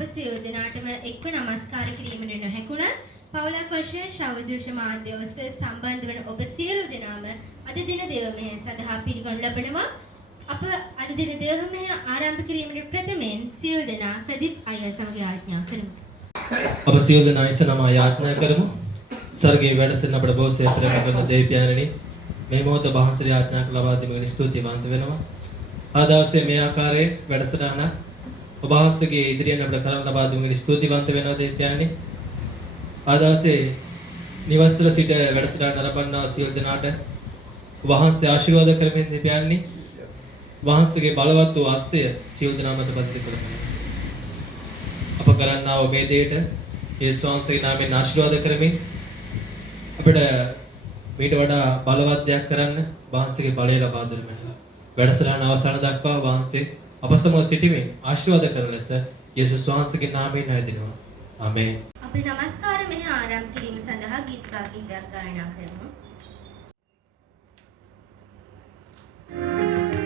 අප සියලු දෙනාටම එක්ව නමස්කාර කිරීමට නොහැකුණත් පවුලක් වශයෙන් ශෞර්යදෘශ මාධ්‍ය ඔස්සේ සම්බන්ධ වන ඔබ සියලු දෙනාම අද දින දේවමය සඳහා පිළිගනු ලබනවා. අප අද දින දේවමය ආරම්භ කිරීමට ප්‍රථමයෙන් සියලු දෙනා ප්‍රදීප් අයියා සමග යාඥා කරමු. අප සියලු දෙනා ඉස්සනම යාඥා කරමු. ස්වර්ගයේ වැඩ සිටින අපේ බෝසත් ප්‍රේමකරන දෙවියන්වනි මේ මොහොත වහන්සේ යාඥා කළ ලබා දීමේ ස්තුතිවන්ත වෙනවා. ආදාසේ මේ ආකාරයේ වැඩසටහන ඔබ වහන්සේගේ ඉදිරියෙන් අපිට කරන් ලබා දීමේ ස්තුතිවන්ත වෙනවා දෙවියන්වනි. ආදාසේ නිවස්වල සිට වැඩසටහන නරඹනා සියලු දෙනාට වහන්සේ ආශිර්වාද කරමින් දෙවියන්වනි. වහන්සේගේ බලවත් වූ හස්තය සියලු දෙනා මත පතිත කරගන්න. අප කරන්නා වූ මේ දෙයට යේසුස් වහන්සේගේ නාමයෙන් ආශිර්වාද කරමින් අපිට මේට වඩා බලවත් දෙයක් කරන්න වහන්සේගේ බලය ලබා දෙන්න. වැඩසටහන අවසන් දක්වා වහන්සේ අප සමග සිටීමේ ආශිර්වාද කරන ලෙස යේසුස් වහන්සේගේ නාමයෙන් හැදිනවා. ආමේන්. අපි නමස්කාර මෙහි ආරම්භ කිරීම සඳහා ගීත කීපයක් ගායනා කරමු. Hallelujah.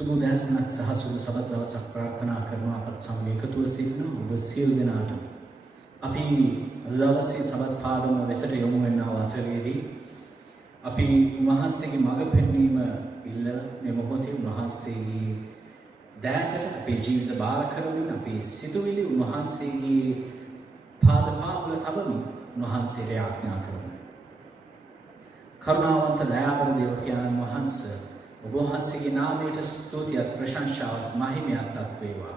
සුබ දැසනක් සහ සුබ සබත් දවසක් ප්‍රාර්ථනා කරනවා අපත් සමග එකතුව සිටින ඔබ සියලු දෙනාට. අපි අද දවසේ සබත් පාඩම වෙතට යොමු වෙනා අතරේදී අපි උන්වහන්සේගේ මඟ පෙන්වීම ඉල්ලලා මේ මොහොතේ උන්වහන්සේගේ දෑතට අපේ ජීවිත බාර කරමින් අපේ සිතුවිලි උන්වහන්සේගේ පාද පාවල තබමින් උන්වහන්සේට ආඥා කරමු. කරුණාවන්ත දයාබර දේව පියාණන් වහන්සේ ඔබ වහන්සේගේ නාමයට ස්තුතියත් ප්‍රශංසාවත් මහිමයත් වේවා.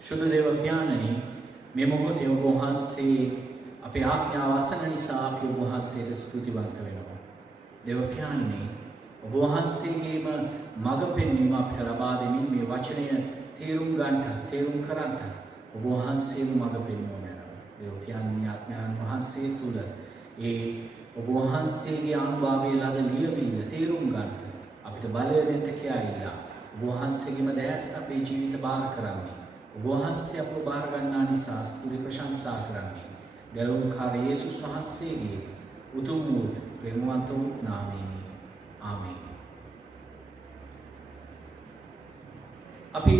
සුදු දේව පියාණනි මේ මොහොතේ ඔබ වහන්සේ අපේ ආඥාව අසන නිසා අපි ඔබ වහන්සේට ස්තුතිවන්ත වෙනවා. දේව පියාණනි ඔබ වහන්සේගේම මඟ පෙන්වීම අපට ලබා දෙමින් මේ වචනය තේරුම් ගන්නට තේරුම් කරන්නට ඔබ වහන්සේම මඟ පෙන්වනවා. දේව පියාණනි ආඥාන් වහන්සේ තුල ඒ ඔබ වහන්සේගේ අනුභවයේ ලද ලියවිල්ල තේරුම් ගන්නට අපිට බලය දෙන්න කියලා ඔබ වහන්සේගේම දෑතට අපේ ජීවිත බාර කරන්නේ. ඔබ වහන්සේ අපව බාර ගන්නා නිසා ස්තුති ප්‍රශංසා කරන්නේ. ගරුකාර යේසුස් වහන්සේගේ උතුම් වූ ප්‍රේමවන්ත වූ නාමයෙන්. ආමේන්. අපි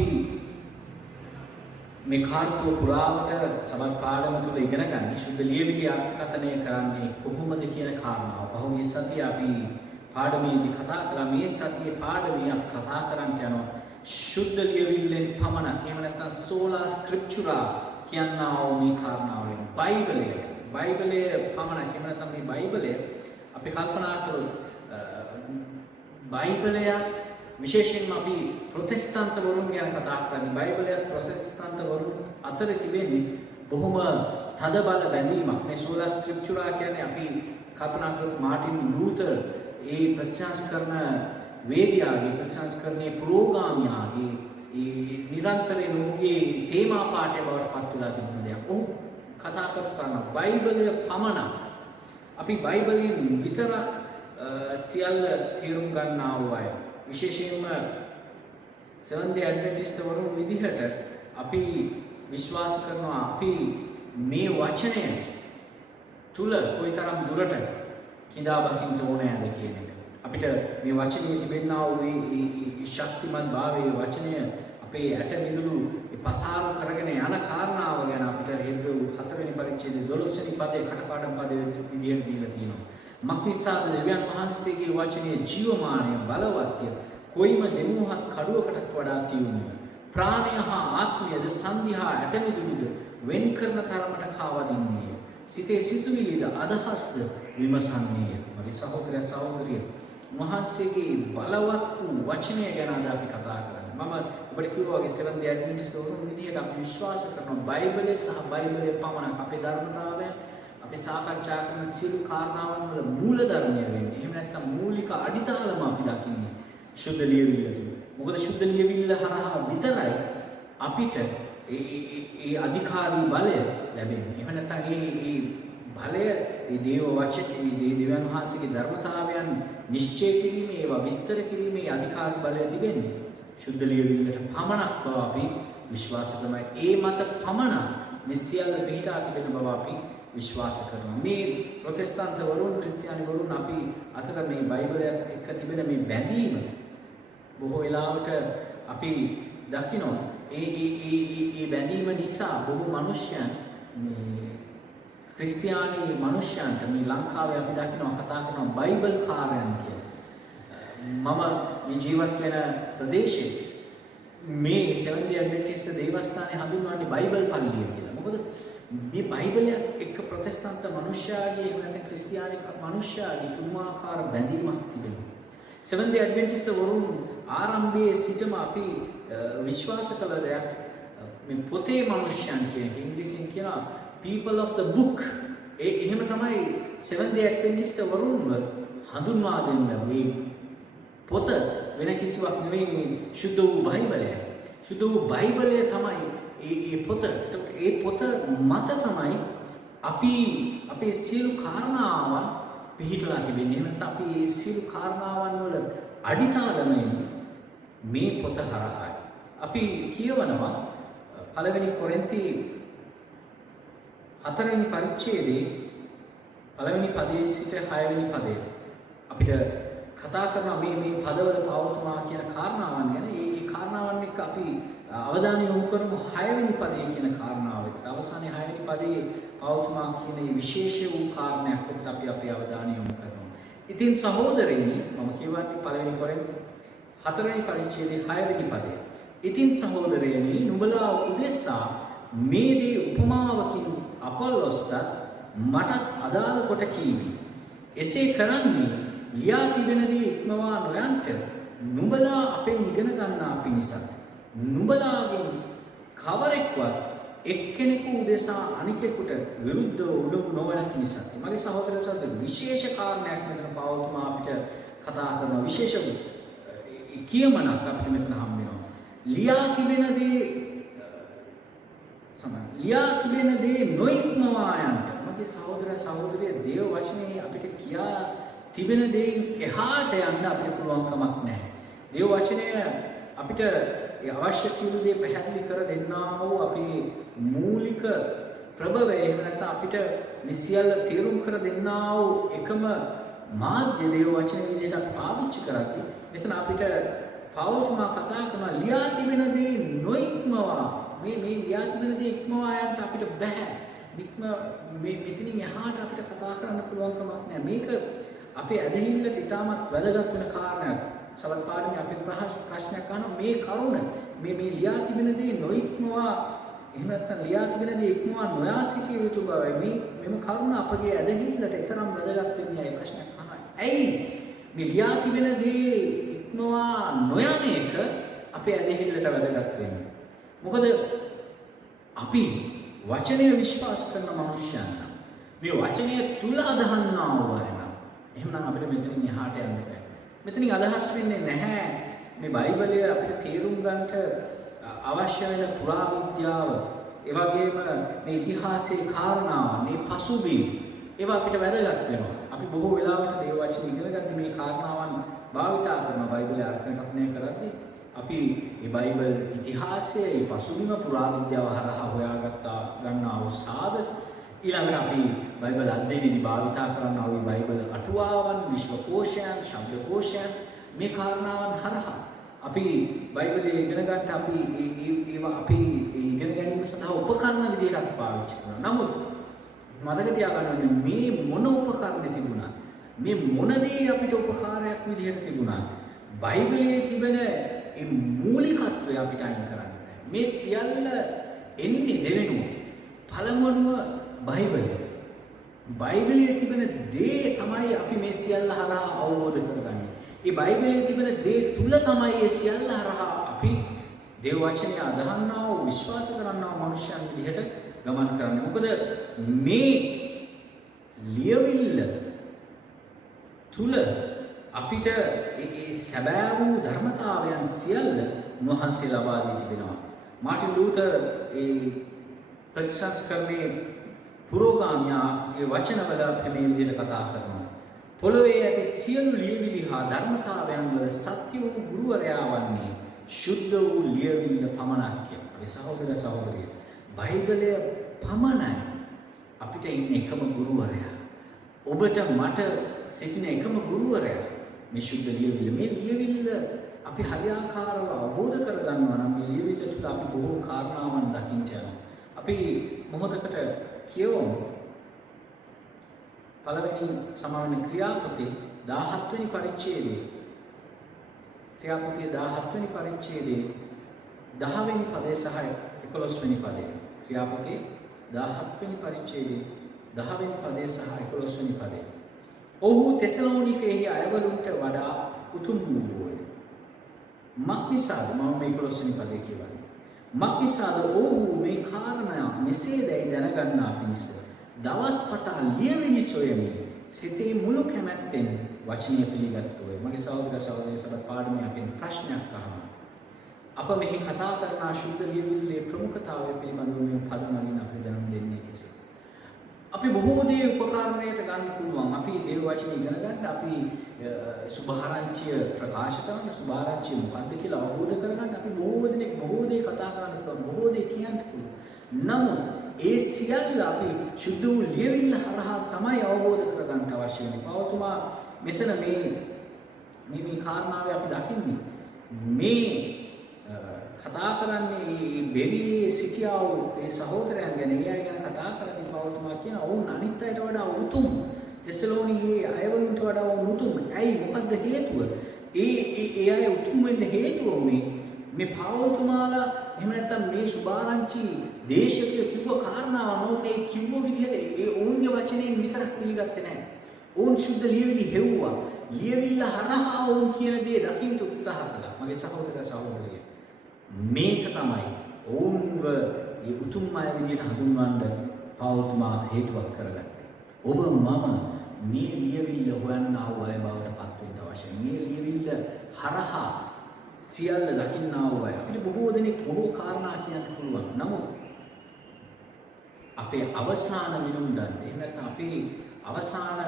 මේ කාර්යය පුරාවට සමත් පාඩම තුල ඉගෙන ගන්න ශුද්ධ ලියවිලි අර්ථකථනය කරන්නේ කොහොමද කියන කාරණාව. පහුගිය සතියේ අපි පාඩමේදී කතා කළා. මේ සතියේ පාඩමේ අපි කතා කරන්න යනවා ශුද්ධ ලියවිල්ලෙන් පමණක්. එහෙම නැත්නම් සෝලා ස්ක්‍රිප්චුරා කියනවා මේ කාරණාවෙන්. බයිබලයේ පමණක්. එහෙම නැත්නම් මේ බයිබලය අපි කල්පනා කරොත් බයිබලයත් විශේෂයෙන්ම අපි ප්‍රොටෙස්ටන්ත වරුන් ගැන කතා කරන්නේ. බයිබලයත් ප්‍රොටෙස්ටන්ත වරුන් අතර තිබෙන්නේ බොහොම තද බල බැඳීමක්. මේ සෝලා ස්ක්‍රිප්චුරා කියන්නේ අපි කල්පනා කරොත් මාටින් ලූතර් ඒ ප්‍රතිශාස කරන වේදියාගේ ප්‍රතිශාස කරන්නේ පුරෝගාමියාගේ ඒ නිරන්තරයෙන් ඔහුගේ තේමා පාඨය බවට පත් වෙලා තිබුණ දෙයක්. ඔහු කතා කරන බයිබලය පමණක්. අපි බයිබලයෙන් විතරක් සියල්ල තේරුම් ගන්නා වූ අය. විශේෂයෙන්ම සෙවන්ත් ඩේ ඇඩ්වෙන්ටිස්ට් වරුන් විදිහට අපි විශ්වාස කරනවා අපි මේ වචනය තුල කොයිතරම් දුරට කිඳා බසින්න ඕනෑද කියන එක. අපිට මේ වචනේ තිබෙනා වූ මේ ශක්තිමත් භාවයේ වචනය අපේ ඇට මිදුළු පසාරු කරගෙන යන කාරණාව ගැන අපිට හෙබ්‍රෙව් 4 වෙනි පරිච්ඡේදයේ 12 වෙනි පදයේ කටපාඩම් පදයේ විදියට දීලා තියෙනවා. මක්නිසාද දෙවියන් වහන්සේගේ වචනේ ජීවමානය බලවත්ය කොයිම දෙමුහත් කඩුවකටත් වඩා තියුණු ප්‍රාණය හා ආත්මයද සංධිහා ඇට මිදුළුද වෙන් කරන තරමට කාවදින්නේය. සිතේ සිතුවිලිද අදහස්ද විමසන්නේය. මගේ සහෝදරය සහෝදරිය මහන්සේගේ බලවත් වූ වචනය ගැන අද අපි කතා කරන්නේ. මම ඔබට කිව්වා වගේ සෙවන්ත් ඩේ ඇඩ්වෙන්ටිස්ට් වරුන් විදිහට අපි විශ්වාස කරනවා බයිබලයේ සහ බයිබලයේ පමණක් අපේ ධර්මතාවය අපි සාකච්ඡා කරන සියලු කාරණාවන් වල මූල ධර්මය වෙන්නේ. එහෙම නැත්නම් මූලික අඩිතාලම අපි දකින්නේ ශුද්ධ ලියවිල්ල තුල. මොකද ශුද්ධ ලියවිල්ල හරහා විතරයි අපිට ඒ අධිකාරී බලය ලැබෙන්නේ. එහෙම නැත්නම් ඒ බලය ඒ දේව වචනේ දෙවියන් වහන්සේගේ ධර්මතාවයන් නිශ්චය කිරීමේ ඒවා විස්තර කිරීමේ අධිකාරී බලය තිබෙන්නේ ශුද්ධ ලියවිල්ලට පමණක් බව අපි විශ්වාස කරනවා. ඒ මත පමණක් මේ සියල්ල පිටා තිබෙන බව අපි විශ්වාස කරනවා. මේ ප්‍රොටෙස්ටන්ත වරුන් ක්‍රිස්තියානි වරුන් අපි අතර මේ බයිබලයත් එක්ක තිබෙන මේ බැඳීම බොහෝ වෙලාවට අපි දකිනවා. ඒ බැඳීම නිසා බොහෝ මිනිස්යන් මේ ක්‍රිස්තියානි මිනිස්යන්ට මේ ලංකාවේ අපි දකිනවා කතා කරනවා බයිබල් කාරයන් කියලා. මම මේ ජීවත් වෙන ප්‍රදේශයේ මේ සෙවන්ත් ඩේ ඇඩ්වෙන්ටිස්ට් දේවස්ථානය හඳුන්වන්නේ බයිබල් පල්ලිය කියලා. මොකද මේ බයිබලයත් එක්ක ප්‍රොටෙස්ටන්ත මිනිස්යාගේ එහෙම නැත්නම් ක්‍රිස්තියානි මිනිස්යාගේ පුදුමාකාර බැඳීමක් තිබෙනවා. සෙවන්ත් ඩේ ඇඩ්වෙන්ටිස්ට් වරුන් ආරම්භයේ සිටම අපි විශ්වාස කළ දෙයක් මේ පොතේ මිනිස්යන් කියන ඉංග්‍රීසියෙන් කියන people of the book එහෙම තමයි සෙවන්ත් ඩේ ඇඩ්වෙන්ටිස්ට් වරුන්ව හඳුන්වා දෙන්නේ. මේ පොත වෙන කිසිවක් නෙවෙයි මේ සුද්ධ වූ බයිබලය. සුද්ධ වූ බයිබලය තමයි ඒ පොත. ඒ පොත මත තමයි අපි අපේ සියලු කාරණාවන් පිහිටලා තිබෙන්නේ. එහෙම නැත්නම් අපි මේ සියලු කාරණාවන් වල අඩිතාලම මේ පොත හරහායි. අපි කියවනවා පළවෙනි කොරින්ති 4 වෙනි පරිච්ඡේදයේ පළවෙනි පදයේ සිට 6 වෙනි පදයට අපිට කතා කරන මේ පදවල පවතුනා කියන කාරණාවන් ගැන. ඒ කාරණාවන් එක්ක අපි අවධානය යොමු කරමු 6 වෙනි පදයේ කියන කාරණාව වෙතට. අවසානයේ 6 වෙනි පදයේ පෞතුමා කියන මේ විශේෂ වූ කාරණයක් වෙතට අපි අපේ අවධානය යොමු කරනවා. ඉතින් සහෝදරයනි මම කියවන්නේ පළවෙනි කොරින්ත 4 වෙනි පරිච්ඡේදයේ 6 වෙනි පදය. ඉතින් සහෝදරයනි නුඹලා උදෙසා මේ දේ උපමාවකින් අපොල්ලොස්ට මටත් අදාළ කොට කීවි. එසේ කරන්නේ ලියා තිබෙන දේ ඉක්මවා නොයන්ට නුඹලා අපෙන් ඉගෙන ගන්නා පිණිසත් නුඹලාගෙන් කවරෙක්වත් එක්කෙනෙකු උදෙසා අනිකෙකුට විරුද්ධව උඩඟු නොවන පිණිසත්. මගේ සහෝදර සහෝදරයෝ විශේෂ කාරණයක් මෙතන පෞතුමා අපිට කතා කරන විශේෂ කියමනක් අපිට මෙතන හම් වෙනවා. ලියා තිබෙන දේ නොඉක්මවා යන්ට. මගේ සහෝදර සහෝදරිය දේව වචනේ අපිට කියා තිබෙන දේෙන් එහාට යන්න අපිට පුළුවන් කමක් නැහැ. දේව වචනය අපිට අවශ්‍ය සියලු දේ පැහැදිලි කර දෙන්නා වූ අපේ මූලික ප්‍රභවය එහෙම නැත්නම් අපිට මේ සියල්ල තේරුම් කර දෙන්නා වූ එකම මාධ්‍ය දේව වචනේ විදිහට අපි පාවිච්චි කරද්දී මෙතන අපිට පෞල්තුමා කතා කරන ලියා තිබෙන දේ නොඉක්මවා මේ ලියා තිබෙන දේ ඉක්මවා යන්න අපිට බෑ. මෙතනින් එහාට අපිට කතා කරන්න පුළුවන් කමක් නැහැ. මේක අපේ ඇදහිල්ලට ඉතාමත් වැදගත් වෙන කාරණයක්. සවල් පාඩමේ අපි ප්‍රශ්නයක් අහනවා මේ කරුණ මේ ලියා තිබෙන දේ නොඉක්මවා එහෙම නැත්නම් ලියා තිබෙන දේ ඉක්මවා නොයා සිටිය යුතු බවයි මෙම කරුණ අපගේ ඇදහිල්ලට තරම් වැදගත් වෙන්නේ අය ප්‍රශ්නයක් අහනවා. ඇයි මේ ලියා තිබෙන දේ ඉක්මවා නොයන එක අපේ ඇදහිල්ලට වැදගත් වෙන්නේ? මොකද අපි වචනය විශ්වාස කරන මනුෂ්‍යයන් මේ වචනය තුල අදහන්නා වූ අය නම් එහෙනම් අපිට මෙතනින් එහාට යන්න බෑ. මෙතනින් අදහස් වෙන්නේ නැහැ මේ බයිබලය අපිට තේරුම් ගන්නට අවශ්‍ය වෙන පුරාවිද්‍යාව, ඒ වගේම මේ ඉතිහාසයේ කාරණා, මේ පසුබිම් ඒවා අපිට වැදගත් වෙනවා. අපි බොහෝ වෙලාවට දේව වචන ඉගෙන ගන්න මේ කාරණාවන් භාවිතා කරන බයිබලය අර්ථකථනය කරද්දී අපි මේ බයිබල් ඉතිහාසයේ මේ පසුබිම පුරාවිද්‍යාව හරහා හොයාගත්තා ගන්නා වූ සාධක ඊළඟට අපි බයිබල් අධ්‍යයනයේදී භාවිතා කරනා වූ බයිබල් අටුවාවන්, විශ්වකෝෂයන්, ශබ්දකෝෂයන් මේ කාරණාවන් හරහා අපි බයිබලයේ ඉගෙන ගන්නට අපි ඒවා අපි ඉගෙන ගැනීම සඳහා උපකරණ විදිහට අපි පාවිච්චි කරනවා. නමුත් මතක තියාගන්න මේ මොන උපකරණ තිබුණා මේ මොන දේ අපිට උපකාරයක් විදිහට තිබුණා බයිබලයේ තිබෙන ඒ මූලිකත්වය අපිට අයින් කරන්න බෑ. මේ සියල්ල එන්නේ දෙවෙනුව. පළමුවම බයිබලයේ තිබෙන දේ තමයි අපි මේ සියල්ල හරහා අවබෝධ කරගන්නේ. ඒ බයිබලයේ තිබෙන දේ තුල තමයි මේ සියල්ල හරහා අපි දේව වචනය අදහන්නා වූ විශ්වාස කරන්නා වූ මනුෂ්‍යයන් විදිහට ගමන් කරන්නේ. මොකද මේ ලියවිල්ල තුල අපිට ඒ සැබෑ වූ ධර්මතාවයන් සියල්ල උන්වහන්සේ ලබා දී තිබෙනවා. මාටින් ලූතර් ඒ ප්‍රතිසංස්කරණයේ පුරෝගාමියාගේ වචනවල අපිට මේ විදිහට කතා කරනවා. පොළොවේ ඇති සියලු ලියවිලි හා ධර්මතාවයන් වල සත්‍ය වූ ගුරුවරයා වන්නේ ශුද්ධ වූ ලියවිල්ල පමණක් කියලා. අපි සහෝදර සහෝදරිය බයිබලය පමණයි අපිට ඉන්න එකම ගුරුවරයා. ඔබට මට සිටින එකම ගුරුවරයා මේ ශුද්ධ ලියවිල්ල. මේ ලියවිල්ල අපි හරියාකාරව අවබෝධ කරගන්නවා නම් මේ ලියවිල්ල තුළ අපි බොහෝ කාරණාවන් දකින්න යනවා. අපි මොහොතකට කියවමු. පළවෙනි සමාවෙන ක්‍රියාපොතේ 17 වෙනි පරිච්ඡේදයේ ක්‍රියාපොතේ 17 වෙනි පරිච්ඡේදයේ 10 වෙනි පදේ සහ 11 වෙනි පදේ. ක්‍රියාපොතේ 17 වෙනි පරිච්ඡේදයේ 10 වෙනි පදේ සහ 11 වෙනි පදේ. ඔහු තෙසලෝනිකෙහි අයවලුන්ට වඩා උතුම් වූ මක්නිසාද මම මේ 11 වෙනි පදේ කියවන්නේ. මක්නිසාද ඔහු මේ කාරණා මෙසේ දැයි දැනගන්නා පිණිස දවස් පතා ලියවිලි සොයමින් සිතේ මුළු කැමැත්තෙන් වචනය පිළිගත්තෝය. මගේ සහෝදර සහෝදරිය සබත් පාඩමේ අපෙන් ප්‍රශ්නයක් අහනවා. අප මෙහි කතා කරන ශුද්ධ ලියවිල්ලේ ප්‍රමුඛතාවය පිළිබඳව මේ පදමලින් අපි දැනුම් දෙන්නේ කෙසේද? අපි බොහෝ දේ උපකරණයට ගන්න පුළුවන්. අපි දේව වචන ඉගෙන ගන්න අපි සුභාරංචිය ප්‍රකාශ කරන සුභාරංචිය මොකක්ද කියලා අවබෝධ කරගන්න අපි බොහෝ දෙනෙක් බොහෝ දේ කතා කරන්න පුළුවන්. බොහෝ දේ කියන්න පුළුවන්. නමුත් ඒ සියල්ල අපි සුද්ධ වූ ලියවිල්ල හරහා තමයි අවබෝධ කරගන්න අවශ්‍ය වෙන්නේ. පවතුමා මෙතන මේ කාරණාව අපි දකින්නේ මේ කතා කරන්නේ මේ බෙරියේ සිටියා වූ ඒ සහෝදරයන් ගැන ඒ අය ගැන කතා කරද්දී පවුල්තුමා කියන ඔවුන් අනිත් අයට වඩා උතුම් තෙසලෝනිකේ අයවලුන්ට වඩා උතුම්. ඇයි මොකද්ද හේතුව? ඒ අය උතුම් වෙන්න හේතුව මේ පවුල්තුමාලා එහෙම නැත්නම් මේ සුභාරංචි දේශකයෝ කිව්ව කාරණාව නෝනේ කිව්ව විදිහට ඒ ඔවුන්ගේ වචනයෙන් විතරක් පිළිගත්තේ නැහැ. ඔවුන් සුද්ධ ලියවිලි හෙව්වා. ලියවිල්ල හරහා ඔවුන් කියන දේ දකින්න උත්සාහ කළා. මගේ සහෝදර සහෝදරිය. මේක තමයි ඔවුන්ව මේ උතුම් අය විදිහට හඳුන්වන්න පවුල්තුමා හේතුවක් කරගත්තේ. ඔබ මම මේ ලියවිල්ල හොයන්න ආව අය බවට පත් වෙන්න අවශ්‍යයි. මේ ලියවිල්ල හරහා සියල්ල දකින්නා වූ අය. අපිට බොහෝ දෙනෙක් බොහෝ කාරණා කියන්න පුළුවන්. නමුත් අපේ අවසාන විනුම් දන්නේ එහෙම නැත්නම් අපේ අවසාන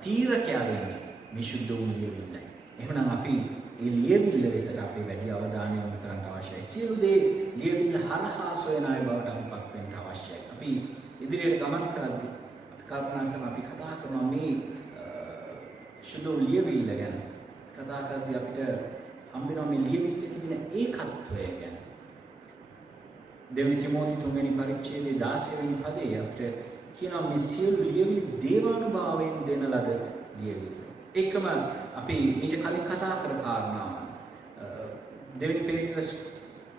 තීරකයා වෙන්නේ මේ සුද්ධ වූ ලියවිල්ලයි. එහෙනම් අපි මේ ලියවිල්ල වෙතට අපේ වැඩි අවධානය යොමු කරන්න අවශ්‍යයි. සියලු දේ ලියවිල්ල හරහා සොයන අය බවට අපිපත් වෙන්න අවශ්‍යයි. අපි ඉදිරියට ගමන් කරද්දී අපි කල්පනා කරනවා අපි කතා කරනවා මේ සුද්ධ වූ ලියවිල්ල ගැන. කතා කරද්දී අපිට හම්බෙනවා මේ ලියවිල්ලේ තිබෙන ඒකත්වය ගැන. දෙවනි තිමෝති 3 වෙනි පරිච්ඡේදයේ 16 වෙනි පදයේ අපිට කියනවා මේ සියලු ලියවිලි දේවානුභාවයෙන් දෙන ලද ලියවිලි. ඒකම අපි ඊට කලින් කතා කර කාරණාව. දෙවනි පේත්‍රස්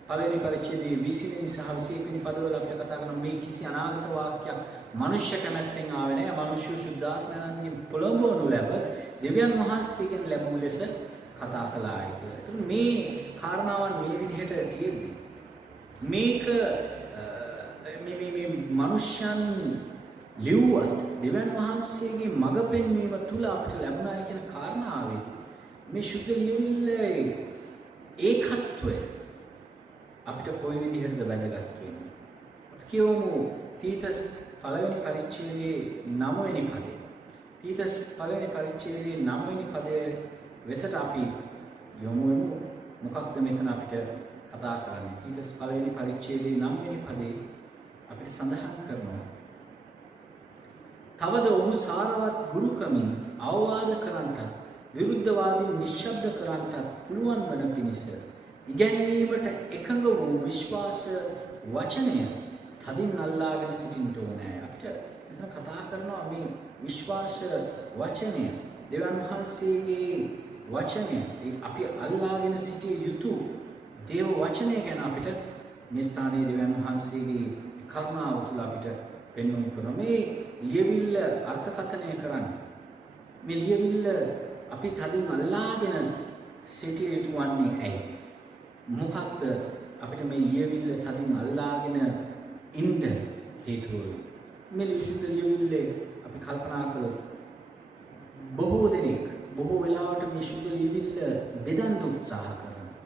පළවෙනි පරිච්ඡේදයේ 20 වෙනි සහ 21 වෙනි පදවල අපිට කතා කරන මේ කිසි අනාගත වාක්‍යයක් මනුෂ්‍ය කැමැත්තෙන් ආවේ නැහැ. මනුෂ්‍ය සුද්ධාත්මයන්ගෙන් පොළඹවනු ලැබ දෙවියන් වහන්සේගෙන් ලැබුණු ලෙස කතා කළායි කියලා. ඒතර මේ කාරණාවන් මේ විදිහට තියෙද්දි මේක මේ මනුෂ්‍යයන් ලිව්වත් දෙවියන් වහන්සේගේ මඟ පෙන්වීම තුල අපිට ලැබුණායි කියන කාරණාවෙදී මේ සුද්ධ ලියවිල්ලේ ඒකත්වය අපිට කොයි විදිහටද වැදගත් වෙන්නේ? අපි කියවමු තීතස් පළවෙනි පරිච්ඡේදයේ 9 වෙනි පදය. තීතස් පළවෙනි පරිච්ඡේදයේ 9 වෙනි පදයේ වෙතට අපි යොමු වෙමු. මොකක්ද මෙතන අපිට කතා කරන්නේ? තීතස් පළවෙනි පරිච්ඡේදයේ 9 වෙනි පදයේ අපිට සඳහන් කරනවා තවද ඔහු සාරවත් ගුරුකමින් අවවාද කරන්නට විරුද්ධවාදීන් නිශ්ශබ්ද කරන්නට පුළුවන් වන පිණිස ඉගැන්වීමට එකඟ වූ විශ්වාස වචනය තදින් අල්ලාගෙන සිටින්න ඕනේ. අපිට මෙතන කතා කරනවා මේ විශ්වාස වචනය දෙවියන් වහන්සේගේ වචනය අපි අල්ලාගෙන සිටිය යුතු දේව වචනය ගැන අපිට මේ ස්ථානයේ දෙවියන් වහන්සේගේ කරුණාව තුළ අපිට පෙන්වන්න කරන මේ ලියවිල්ල අර්ථකථනය කරන්නේ මේ ලියවිල්ල අපි තදින් අල්ලාගෙන සිටිය යුතු වන්නේ ඇයි? මොකක්ද අපිට මේ ලියවිල්ල තදින් අල්ලාගෙන ඉන්න හේතුව? මේ විශුද්ධ ලියවිල්ලේ අපි කල්පනා කළොත් බොහෝ දෙනෙක් බොහෝ වෙලාවට මේ විශුද්ධ ලියවිල්ල බෙදන්න උත්සාහ කරනවා.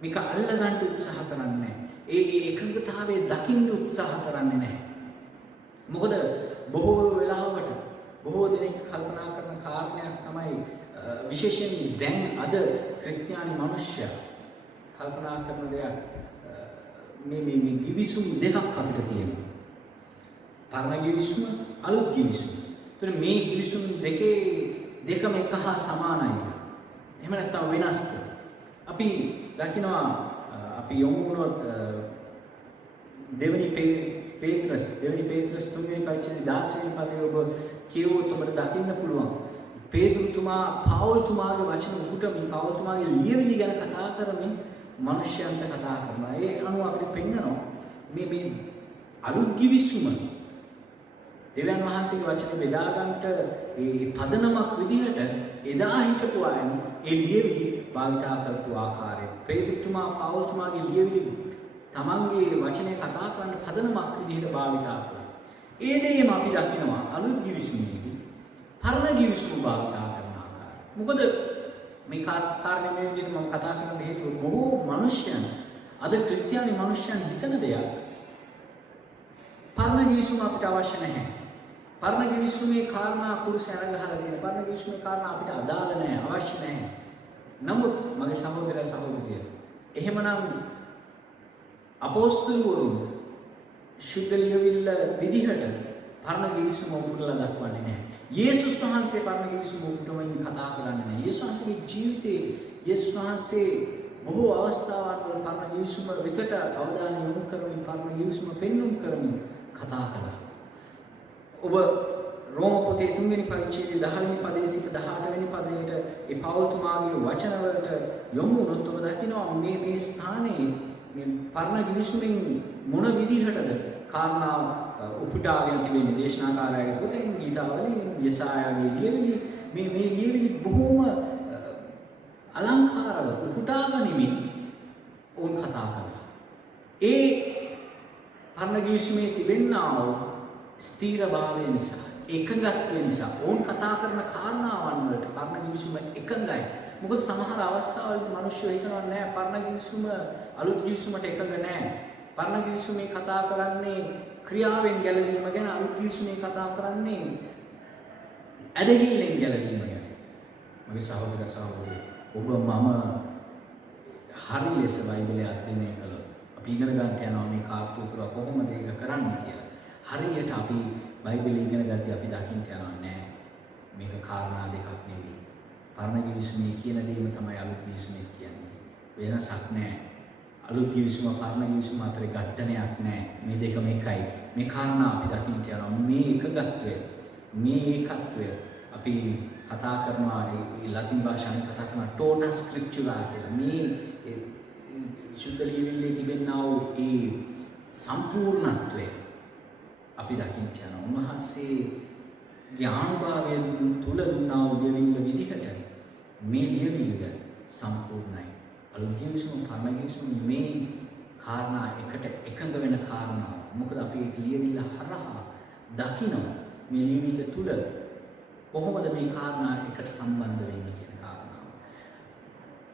මේක අල්ලගන්න උත්සාහ කරන්නේ නැහැ. ඒ එකඟතාවයේ දකින්න උත්සාහ කරන්නේ නැහැ. මොකද බොහෝ වෙලාවට බොහෝ දෙනෙක් කල්පනා කරන කාරණයක් තමයි විශේෂයෙන් දැන් අද ක්‍රිස්තියානි මිනිස්සයා කල්පනා කරන දෙයක් මේ ගිවිසුම් දෙකක් අපිට තියෙනවා. පරණ ගිවිසුම අලුත් ගිවිසුම. ඒතර මේ ගිවිසුම් දෙකම එක හා සමානයි. එහෙම නැත්නම් වෙනස්ද? අපි දකිනවා අපි යොමු වුණොත් දෙවනි පේත්‍රස් 3 වෙනි පරිච්ඡේදයේ 16 වෙනි පදයේ ඔබ කියවුවොත් ඔබට දකින්න පුළුවන්. පේතුරුතුමා පවුල්තුමාගේ වචන උකුටමින් පවුල්තුමාගේ ලියවිලි ගැන කතා කරමින් මිනිස්යන්ට කතා කරනවා. ඒ අනුව අපිට පෙන්නනවා මේ අලුත් ගිවිසුම දෙවියන් වහන්සේගේ වචනේ බෙදා ගන්නට ඒ පදනමක් විදිහට එදා හිටපු අය ඒ ලියවිලි භාවිතා කරපු ආකාරය පේතුරුතුමා පවුල්තුමාගේ ලියවිලි තමන්ගේ වචනේ කතා කරන්න පදනමක් විදිහට භාවිතා කළා. ඒ දෙයම අපි දකිනවා අලුත් ගිවිසුමේදී පරණ ගිවිසුම භාවිතා කරන ආකාරය. මොකද මේ කාරණේ මේ විදිහට මම කතා කරන්න හේතුව බොහෝ මිනිස්යන් අද ක්‍රිස්තියානි මිනිස්යන් හිතන දෙයක් පරණ ගිවිසුම අපිට අවශ්‍ය නැහැ. පරණ ගිවිසුමේ කාරණා කුරුස අරගහලා දෙන පරණ ගිවිසුමේ කාරණා අපිට අදාළ නැහැ, අවශ්‍ය නැහැ. නමුත් මගේ සහෝදර සහෝදරිය එහෙමනම් අපෝස්තලවරුන් ශුද්ධ ලියවිල්ල විදිහට පරණ ගිවිසුම උපුටලා දක්වන්නේ නැහැ. යේසුස් වහන්සේ පරණ ගිවිසුම උපුටමින් කතා කරන්නේ නැහැ. යේසුස් වහන්සේගේ ජීවිතේ යේසුස් වහන්සේ බොහෝ අවස්ථාවන් වල පරණ ගිවිසුම වෙතට අවධානය යොමු කරමින් පරණ ගිවිසුම පෙන්눔 කරමින් කතා කළා. ඔබ රෝම පොතේ 3 වෙනි පරිච්ඡේදයේ 10 වෙනි පදයේ සිට 18 වෙනි පදයට ඒ පෞල්තුමාගේ වචන වලට යොමු වුණොත් ඔබ දකිනවා මේ ස්ථානයේ මේ පරණ ගිවිසුමින් මොන විදිහටද කාරණා උපුටාගෙන තිබෙන්නේ දේශනාකාරයාගේ පොතෙන් ගීතාවලියෙන් යෙසායාගේ ලියවිලි මේ ලියවිලි බොහෝම අලංකාරව උපුටා ගනිමින් ඔවුන් කතා කළා. ඒ පරණ ගිවිසුමේ තිබෙනා වූ ස්ථීරභාවය නිසා එකඟත්වය නිසා ඔවුන් කතා කරන කාරණාවන් වලට පරණ ගිවිසුම එකඟයි. මොකද සමහර අවස්ථාවලදී මිනිස්සු හිතනවා නෑ පරණ ගිවිසුම අලුත් ගිවිසුමට එකඟ නෑ. පරණ ගිවිසුමේ කතා කරන්නේ ක්‍රියාවෙන් ගැලවීම ගැන, අලුත් ගිවිසුමේ කතා කරන්නේ ඇදහිල්ලෙන් ගැලවීම ගැන. මගේ සහෝදර සහෝදරියෝ ඔබ මම හරි ලෙස බයිබලය අධ්‍යයනය කළොත් අපි ඉගෙන ගන්නට යනවා මේ කාර්තුපුර කොහොමද ඒක කරන්නේ කියලා. හරියට අපි බයිබලය ඉගෙන ගත්තී අපි දකින්න යනවා නෑ. මේක කාරණා දෙකක් නෙවෙයි. පරණ ගිවිසුමේ කියන දේම තමයි අලුත් ගිවිසුමේ කියන්නේ. වෙනසක් නෑ. අලුත් ගිවිසුම පරණ ගිවිසුම අතර ගැටණයක් නෑ. මේ දෙකම එකයි. මේ කාරණා අපි දකින්න යනවා. මේ එකගත්වය, මේ ඒකත්වය අපි කතා කරනවා ඒ ලතින් භාෂාවෙන් කතා කරනවා ටෝටා ස්ක්‍රිප්චුරා කියලා. මේ සුද්ධ ලියවිල්ලේ තිබෙනා වූ ඒ සම්පූර්ණත්වය අපි දකින්න යනවා. උන්වහන්සේ ඥානභාවය තුල දුන්නා වූ ලියවිල්ල විදිහට මේ ලියවිල්ල සම්පූර්ණයි. අලුත් ගිවිසුම පරණ ගිවිසුම මේ කාරණා එකට එකඟ වෙන කාරණා. මොකද අපි ඒ ලියවිල්ල හරහා දකිනවා මේ ලියවිල්ල තුල කොහොමද මේ කාරණා එකට සම්බන්ධ වෙන්නේ කියන කාරණාව.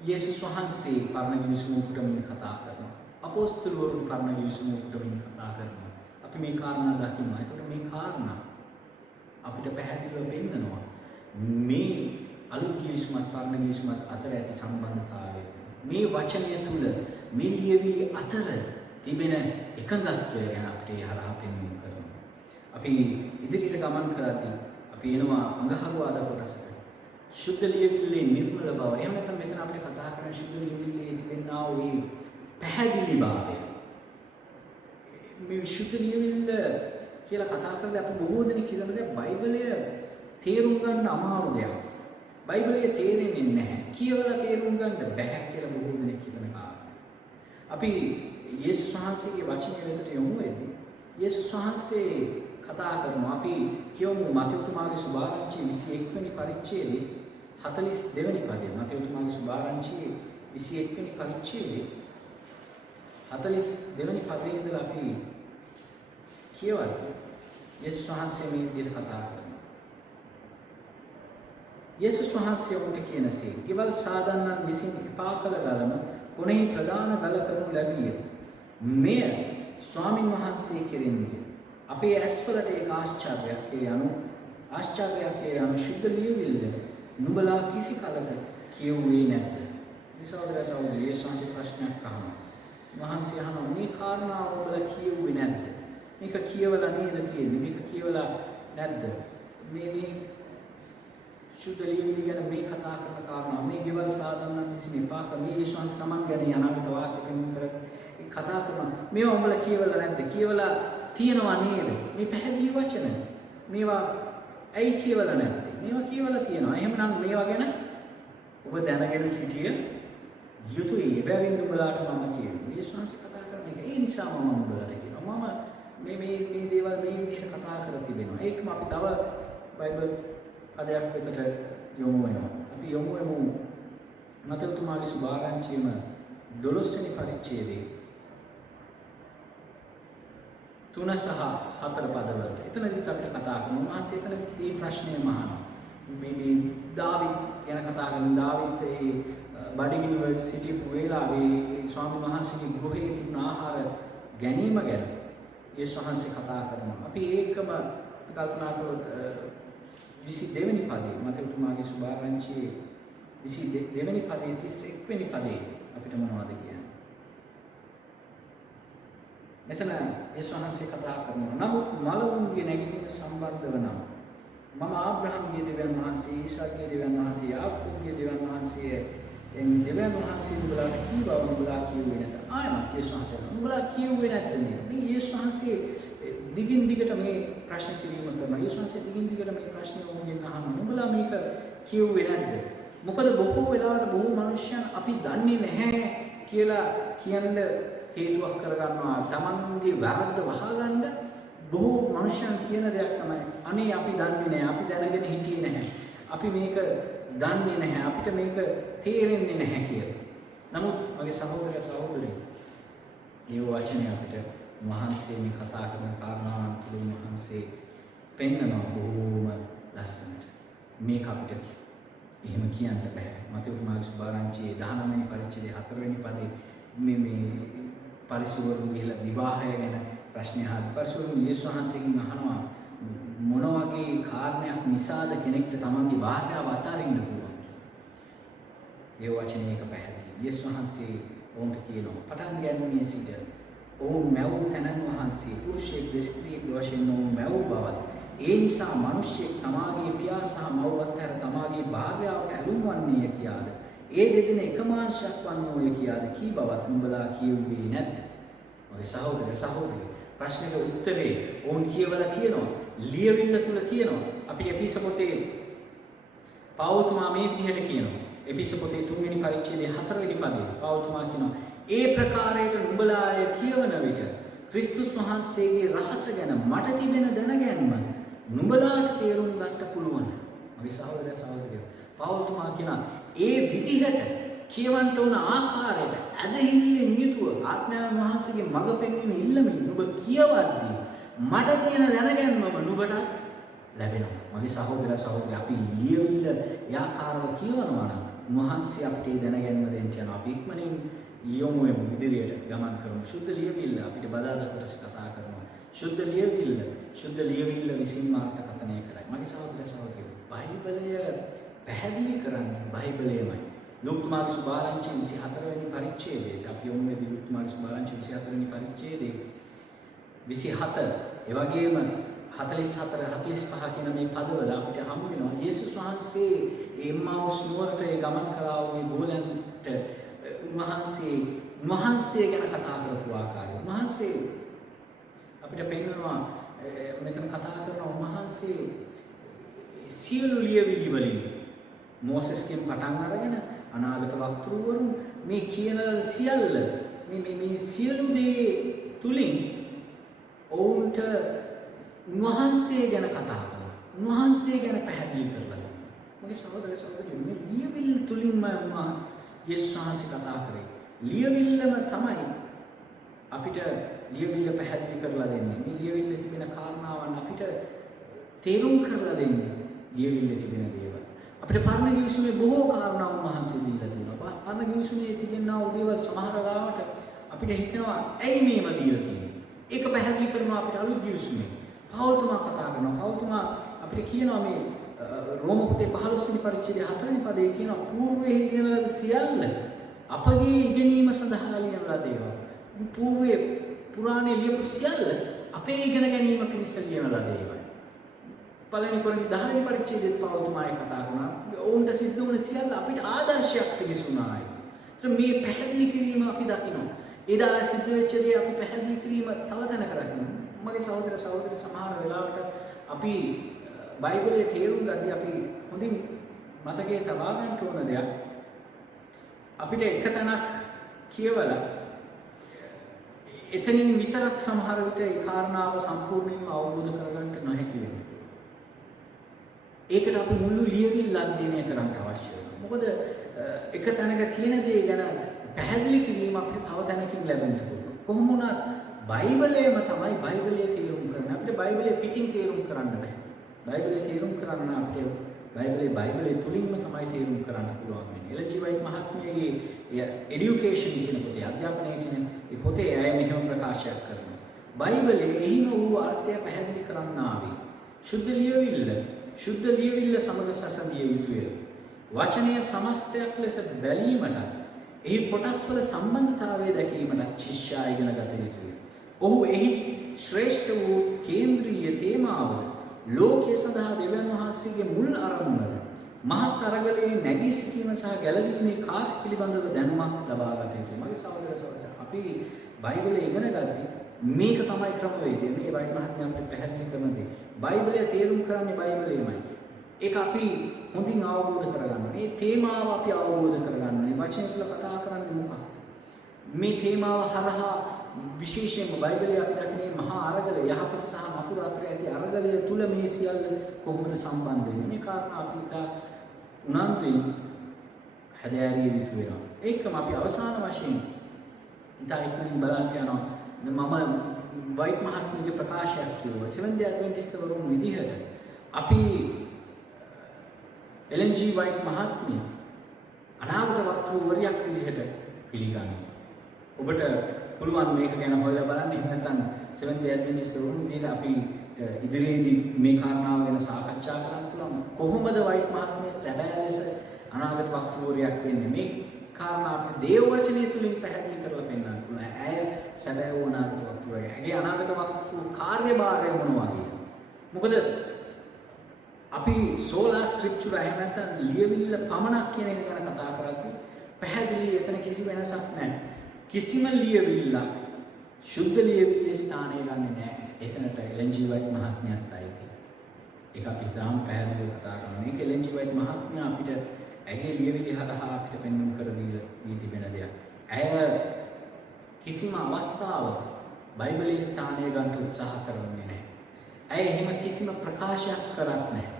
යේසුස් වහන්සේ පරණ ගිවිසුම උපුටමින් කතා කරනවා. අපොස්තලවරු පරණ ගිවිසුම උපුටමින් කතා කරනවා. අපි මේ කාරණා දකිනවා. ඒතකොට මේ කාරණා අපිට පැහැදිලිව පෙන්නනවා මේ අලුත් ගිවිසුමත් පරණ ගිවිසුමත් අතර ඇති සම්බන්ධතාවය. මේ වචනය තුල මේ ලියවිලි අතර තිබෙන එකඟත්වය ගැන අපිට හරහා පෙන්වන්න කරනවා. අපි ඉදිරියට ගමන් කරද්දී අපි එනවා අඟහරුවාදා කොටසට. ශුද්ධ ලියවිල්ලේ නිර්මල බව. එහෙම නැත්නම් මෙතන අපිට කතා කරන ශුද්ධ ලියවිල්ලේ තිබෙනා වූ මේ පැහැදිලිභාවය. මේ ශුද්ධ ලියවිල්ල කියලා කතා කරලා අපි බොහෝ දෙනෙක් කියන දේ බයිබලය තේරුම් ගන්න අමාරු දෙයක්. බයිබලය තේරෙන්නේ නැහැ. කියවලා තේරුම් ගන්න බැහැ කියලා බොහෝ දෙනෙක් හිතනවා. අපි යේසුස් වහන්සේගේ වචනය වෙතට යොමු වෙද්දී යේසුස් වහන්සේ කතා කරනවා. අපි කියමු මතෙව්තුමාගේ සුභාරංචි 21 වෙනි පරිච්ඡේදයේ 42 වෙනි පදේ. මතෙව්තුමාගේ සුභාරංචි 21 වෙනි පරිච්ඡේදයේ 42 වෙනි පදේ ඉඳලා අපි කියවද්දී යේසුස් වහන්සේ මේ විදිහට කතා කරනවා. යේසුස් වහන්සේ ඔබට කියනසේ ගෙවල් සාදන්නන් විසින් එපා කළ ගලම කොනෙහි ප්‍රධාන ගල කරනු ලැබිය. මෙය ස්වාමින් වහන්සේ කෙරෙන්නේ අපේ ඇස්වලට ඒක ආශ්චර්යයක් යනු ශුද්ධ ලියවිල්ල නුඹලා කිසි කලක කියුවේ නැද්ද? මේ සහෝදර සහෝදරිය යේසුස් වහන්සේ ප්‍රශ්නයක් අහනවා. වහන්සේ අහනවා මේ කාරණාව ඔබලා කියුවේ නැද්ද? මේක කියවලා නේද තියෙන්නේ? මේක කියවලා නැද්ද? මේ ශුද්ධ ලියවිලි ගැන මේ කතා කරන කාරණා මේ ගෙවල් සාදන්නන් විසින් එපා කර මේ යේසුස් වහන්සේ Taman ගැන අනාගත වාක්‍ය පෙන්වන කර කතා කරනවා. මේවා ඔබලා කියවලා නැද්ද? කියවලා තියෙනවා නේද? මේ පැහැදිලි වචන. මේවා ඇයි කියවලා නැත්තේ? මේවා කියවලා තියෙනවා. එහෙමනම් මේවා ගැන ඔබ දැනගෙන සිටිය යුතුයි. එබැවින් ඔබලාට මම කියනවා. යේසුස් වහන්සේ කතා කරන එක. ඒ නිසා මම ඔබලාට කියනවා. මම මේ දේවල් මේ විදිහට කතා කරලා තිබෙනවා. ඒකම අපි තව බයිබල් පදයක් වෙතට යොමු වෙනවා. අපි යොමු වෙමු මතෙව්තුමාගේ සුභාරංචියම 12 වෙනි පරිච්ඡේදයේ 3 සහ 4 පදවලට. එතනදිත් අපිට කතා කරනවා. මහන්සිය එතනදිත් මේ ප්‍රශ්නය මහනවා. මේ දාවිද් ගැන කතා කරන දාවිද් ඒ බඩගිනිව සිටිපු වෙලාවේ ස්වාමීන් වහන්සේගේ ගෘහයේ තිබුණ ආහාර ගැනීම ගැන යේසුස් වහන්සේ කතා කරනවා. අපි ඒකම කල්පනා කරොත් 22 වෙනි පදේ මතෙව්තුමාගේ සුභාරංචියේ 22 වෙනි පදේ 31 වෙනි පදේ අපිට මොනවද කියන්නේ? මෙතන යේසුස් වහන්සේ කතා කරනවා. නමුත් මලවුන්ගේ නැගිටීම සම්බන්ධව නම් මම ආබ්‍රහම්ගේ දෙවියන් වහන්සේ, ඊසාක්ගේ දෙවියන් වහන්සේ, යාකෝබ්ගේ දෙවියන් වහන්සේ එන් දෙවියන් වහන්සේ නුඹලාට කීවා නුඹලා කිව්වේ නැත. ආයමත් යේසුස් වහන්සේ නුඹලා කිව්වේ නැද්ද මේ යේසුස් වහන්සේ දිගින් දිගට මේ ප්‍රශ්න කිරීම කරනවා. යේසුස් වහන්සේ දිගින් දිගට මේ ප්‍රශ්නේ ඔවුන්ගෙන් අහනවා. නුඹලා මේක කිව්වේ නැද්ද? මොකද බොහෝ වෙලාවට බොහෝ මිනිස්යන් අපි දන්නේ නැහැ කියලා කියන්න හේතුවක් කරගන්නවා. තමන්ගේ වැරද්ද වහගන්න බොහෝ මිනිස්යන් කියන දෙයක් තමයි අනේ අපි දන්නේ නැහැ. අපි දැනගෙන හිටියේ නැහැ. අපි මේක දන්නේ නැහැ. අපිට මේක තේරෙන්නේ නැහැ කියලා. නමුත් මගේ සහෝදර සහෝදරයෝ මේ වචනේ අපිට මහන්සිය මේ කතා කරන කාරණාවන් තුළ මහන්සිය පෙන්නනවා බොහෝම ලස්සනට. මේක අපිට එහෙම කියන්න බෑ. මතේ මාර්ග සුභාරංචියේ 19 වෙනි පරිච්ඡේදයේ 4 වෙනි පදේ මේ පරිසවරුන් ගිහලා විවාහය ගැන ප්‍රශ්න අහලා පරිසවරුන් යේසුස් වහන්සේගෙන් අහනවා මොන වගේ කාරණයක් නිසාද කෙනෙක්ට තමන්ගේ භාර්යාව අතාරින්න පුළුවන් කියලා. ඒ වචනේ එක පැහැදිලි. යේසුස් වහන්සේ ඔවුන්ට කියනවා පටන් ගැනීමේ සිට ඔවුන් මැවූ තැනන් වහන්සේ පුරුෂයෙක් ස්ත්‍රියෙක් වශයෙන් ඔවුන් මැවූ බවත් ඒ නිසා මිනිසෙක් තමාගේ පියා සහ මව් අතර තමාගේ භාර්යාවට ඇලුම් වන්නේය කියාද ඒ දෙදෙන එකම අංශයක් වන්නෝය කියාද කී බවත් නුඹලා කියුවේ නැද්ද? මගේ සහෝදර සහෝදරිය ප්‍රශ්නෙට උත්තරේ ඔවුන් කියවලා තියෙනවා. ලියවිල්ල තුල තියෙනවා. අපි එපිස පොතේ පෞල්තුමා මේ විදිහට කියනවා. එපිස පොතේ 3 වෙනි පරිච්ඡේදයේ 4 වෙනි පදේ පෞල්තුමා කියනවා ඒ ප්‍රකාරයට නුඹලා අය කියවන විට ක්‍රිස්තුස් වහන්සේගේ රහස ගැන මට තිබෙන දැනගැන්ම නුඹලාට තේරුම් ගන්න පුළුවන්. මගේ සහෝදර සහෝදරියෝ පෞල්තුමා කියනවා ඒ විදිහට කියවන්න ඕන ආකාරයට ඇදහිල්ලෙන් යුතුව ආත්මයන් වහන්සේගේ මඟ පෙන්වීම ඉල්ලමින් නුඹ කියවද්දී මට තියෙන දැනගැන්මම නුඹටත් ලැබෙනවා. මගේ සහෝදර සහෝදරිය අපි ලියවිල්ල යාකාරව කියවනවා නම් වහන්සේ අපිට දැනගැන්ම දෙන්න යනවා. අපි ඉක්මනින් යොමු වෙමු ඉදිරියට ගමන් කරමු. සුද්ධ ලියවිල්ල අපිට බදාදා කොටස කතා කරනවා. සුද්ධ ලියවිල්ල විසින්ම අර්ථකථනය කරයි. මගේ සහෝදර සහෝදරියෝ බයිබලය පැහැදිලි කරන්නේ බයිබලයමයි. ලුක්මාර්ග සුභාරංචි 24 වෙනි පරිච්ඡේදයේ අපි යොමු වෙදී ලුක්මාර්ග සුභාරංචි 24 වෙනි පරිච්ඡේදයේ 24 ඒ වගේම 44 45 කියන මේ පදවල අපිට හමු වෙනවා යේසුස් වහන්සේ එම්මාවුස් නුවරට ගමන් කළා වූ ගෝලයන්ට උන්වහන්සේ ගැන කතා කරපු ආකාරය. උන්වහන්සේ අපිට පෙන්වනවා මෙතන කතා කරන උන්වහන්සේ සියලු ලියවිලි වලින් මෝසෙස්ගෙන් පටන් අරගෙන අනාගත වක්තෘවරුන් මේ කියන සියල්ල මේ සියලු දේ තුලින් ඔවුන්ට උන්වහන්සේ ගැන කතා කළා. උන්වහන්සේ ගැන පැහැදිලි කරලා දුන්නා. මගේ සහෝදර සහෝදරියෝ මේ ලියවිල්ල තුලින්ම යේසුස් වහන්සේ කතා කරේ. ලියවිල්ලම තමයි අපිට ලියවිල්ල පැහැදිලි කරලා දෙන්නේ. මේ ලියවිල්ලේ තිබෙන කාරණාවන් අපිට තේරුම් කරලා දෙන්නේ ලියවිල්ලේ තිබෙන දේවල්. අපිට පරණ ගිවිසුමේ බොහෝ කාරණා උන්වහන්සේ දීලා තියෙනවා. පරණ ගිවිසුමේ තිබෙනා වූ දේවල් සමහර වෙලාවට අපිට හිතෙනවා ඇයි මේව දීලා තියෙන්නේ? ඒක පැහැදිලි කරනවා අපිට අලුත් ගිවිසුමේ. පෞල්තුමා කතා කරනවා. පෞල්තුමා අපිට කියනවා මේ රෝම පොතේ 15 වෙනි පරිච්ඡේදයේ 4 වෙනි පදයේ කියනවා పూర్වයේ ඉගෙන ලද සියල්ල අපගේ ඉගෙනීම සඳහා ලියන ලද ඒවා. పూర్වයේ පුරාණයේ ලියපු සියල්ල අපේ ඉගෙන ගැනීම පිණිස ලියන ලද ඒවා. පළවෙනි කොරින්ති 10 වෙනි පරිච්ඡේදයේ පෞල්තුමායි කතා කරනවා. ඔවුන්ට සිද්ධ වුණ සියල්ල අපිට ආදර්ශයක් පිළිසුනායි. මේ පැහැදිලි කිරීම අපි දකිනවා. එදා සිද්ධ වෙච්ච දේ අපි පැහැදිලි කිරීම තව තැනක දකිනවා. මගේ සහෝදර සහෝදරි සමහර වෙලාවට අපි බයිබලයේ තේරුම් ගද්දී අපි හොඳින් මතකයේ තබා ගන්න ඕන දෙයක් අපිට එක තැනක් කියවලා එතනින් විතරක් සමහර විට ඒ කාරණාව සම්පූර්ණයෙන්ම අවබෝධ කරගන්න නොහැකි වෙනවා. ඒකට අපි මුළු ලියවිල්ල අධ්‍යයනය කරන්න අවශ්‍ය වෙනවා. මොකද එක තැනක තියෙන දේ ගැන පැහැදිලි කිරීම අපිට තව තැනකින් ලැබෙන්න පුළුවන්. කොහොම වුණත් බයිබලයේම තමයි බයිබලයේ තේරුම් කරන්නේ. අපිට බයිබලයේ පිටින් තේරුම් කරන්න බෑ. බයිබලයේ තේරුම් කරන්න අපිට බයිබලයේ තුලින්ම තමයි තේරුම් කරන්න පුළුවන් වෙන්නේ. එල්.ජී. වයිට් මහත්මියගේ এডুকেෂන් කියන පොතේ අධ්‍යාපනය කියන ඒ පොතේ අය මෙහෙම ප්‍රකාශයක් කරනවා. බයිබලයේ එහිම වූ අර්ථය පැහැදිලි කරන්න ආවේ. ශුද්ධ ලියවිල්ල සමග සසඳිය යුතුය. වචනය සමස්තයක් ලෙස බැලීමට එහි කොටස්වල සම්බන්ධතාවය දැකීමට ශිෂ්‍යයා ඉගෙන ගත යුතුය. ඔහු එහි ශ්‍රේෂ්ඨ වූ කේන්ද්‍රීය තේමාව ලෝකයේ සඳහා දෙවියන් වහන්සේගේ මුල් අරමුණද මහත් අරගලයේ නැගී සිටීම සහ ගැලවීමේ කාර්ය පිළිබඳව දැනුමක් ලබා ගත යුතුයි. මගේ සහෝදර සහෝදරියෝ අපි බයිබලය ඉගෙන ගද්දී මේක තමයි ක්‍රමවේදය. මේ වයින් මහත්මයා අපිට පැහැදිලි කරන දේ. බයිබලය තේරුම් කරන්නේ බයිබලයමයි. ඒක අපි හොඳින් අවබෝධ කරගන්න ඕනේ. මේ තේමාව අපි අවබෝධ කරගන්න ඕනේ. වචන තුල කතා කරන්නේ මොකක්ද? මේ තේමාව හරහා විශේෂයෙන්ම බයිබලයේ අපි දකින්නේ මහා අරගල යහපත සහ නපුර අතර ඇති අරගලය තුල මේ සියල්ල කොහොමද සම්බන්ධ වෙන්නේ? මේ කාරණා අපි ඉතා උනන්දුවෙන් හැදෑරිය යුතු වෙනවා. ඒකම අපි අවසාන වශයෙන් ඉතා ඉක්මනින් බලන්න යනවා. මම වයිට් මහත්මියගේ ප්‍රකාශයක් කිව්වා. සෙවන්ත් ඩේ ඇඩ්වෙන්ටිස්ට් වරුන් විදිහට අපි එලන් ජී වයිට් මහත්මිය අනාගත වක්තෘවරියක් විදිහට පිළිගන්නවා. ඔබට පුළුවන් මේක ගැන හොයලා බලන්න. එහෙම නැත්නම් සෙවන්ත් ඩේ ඇඩ්වෙන්ටිස්ට් වරුන් විදිහට අපි ඉදිරියේදී මේ කාරණාව ගැන සාකච්ඡා කරන්න පුළුවන්. කොහොමද වයිට් මහත්මිය සැබෑ ලෙස අනාගත වක්තෘවරියක් වෙන්නේ? මේ කාරණා අපිට දේව වචනය තුලින් පැහැදිලි කරලා පෙන්නන්න පුළුවන්. ඇය සැබෑ වූ අනාගත වක්තෘවරිය. ඇගේ අනාගත වක්තෘ කාර්යභාරය මොන වගේද? මොකද අපි සෝලා ස්ක්‍රිප්චුර් එහෙම නැත්නම් ලියවිල්ල පමණක් කියන එක ගැන කතා කරද්දී පැහැදිලි එතන කිසි වෙනසක් නැහැ. කිසිම ලියවිල්ලක් ශුද්ධ ලියවිල්ලේ ස්ථානය ගන්නෙ නැහැ. එතනට එලන් ජී වයිට් මහත්මියත් අයිති. ඒක අපි තාම පැහැදිලිව කතා කරනවා. මේක එලන් ජී වයිට් මහත්මිය අපිට ඇගේ ලියවිලි හරහා අපිට පෙන්වන්න කර දී තිබෙන දෙයක්. ඇය කිසිම අවස්ථාවක බයිබලයේ ස්ථානය ගන්න උත්සාහ කරන්නේ නැහැ. ඇය එහෙම කිසිම ප්‍රකාශයක් කරත් නැහැ.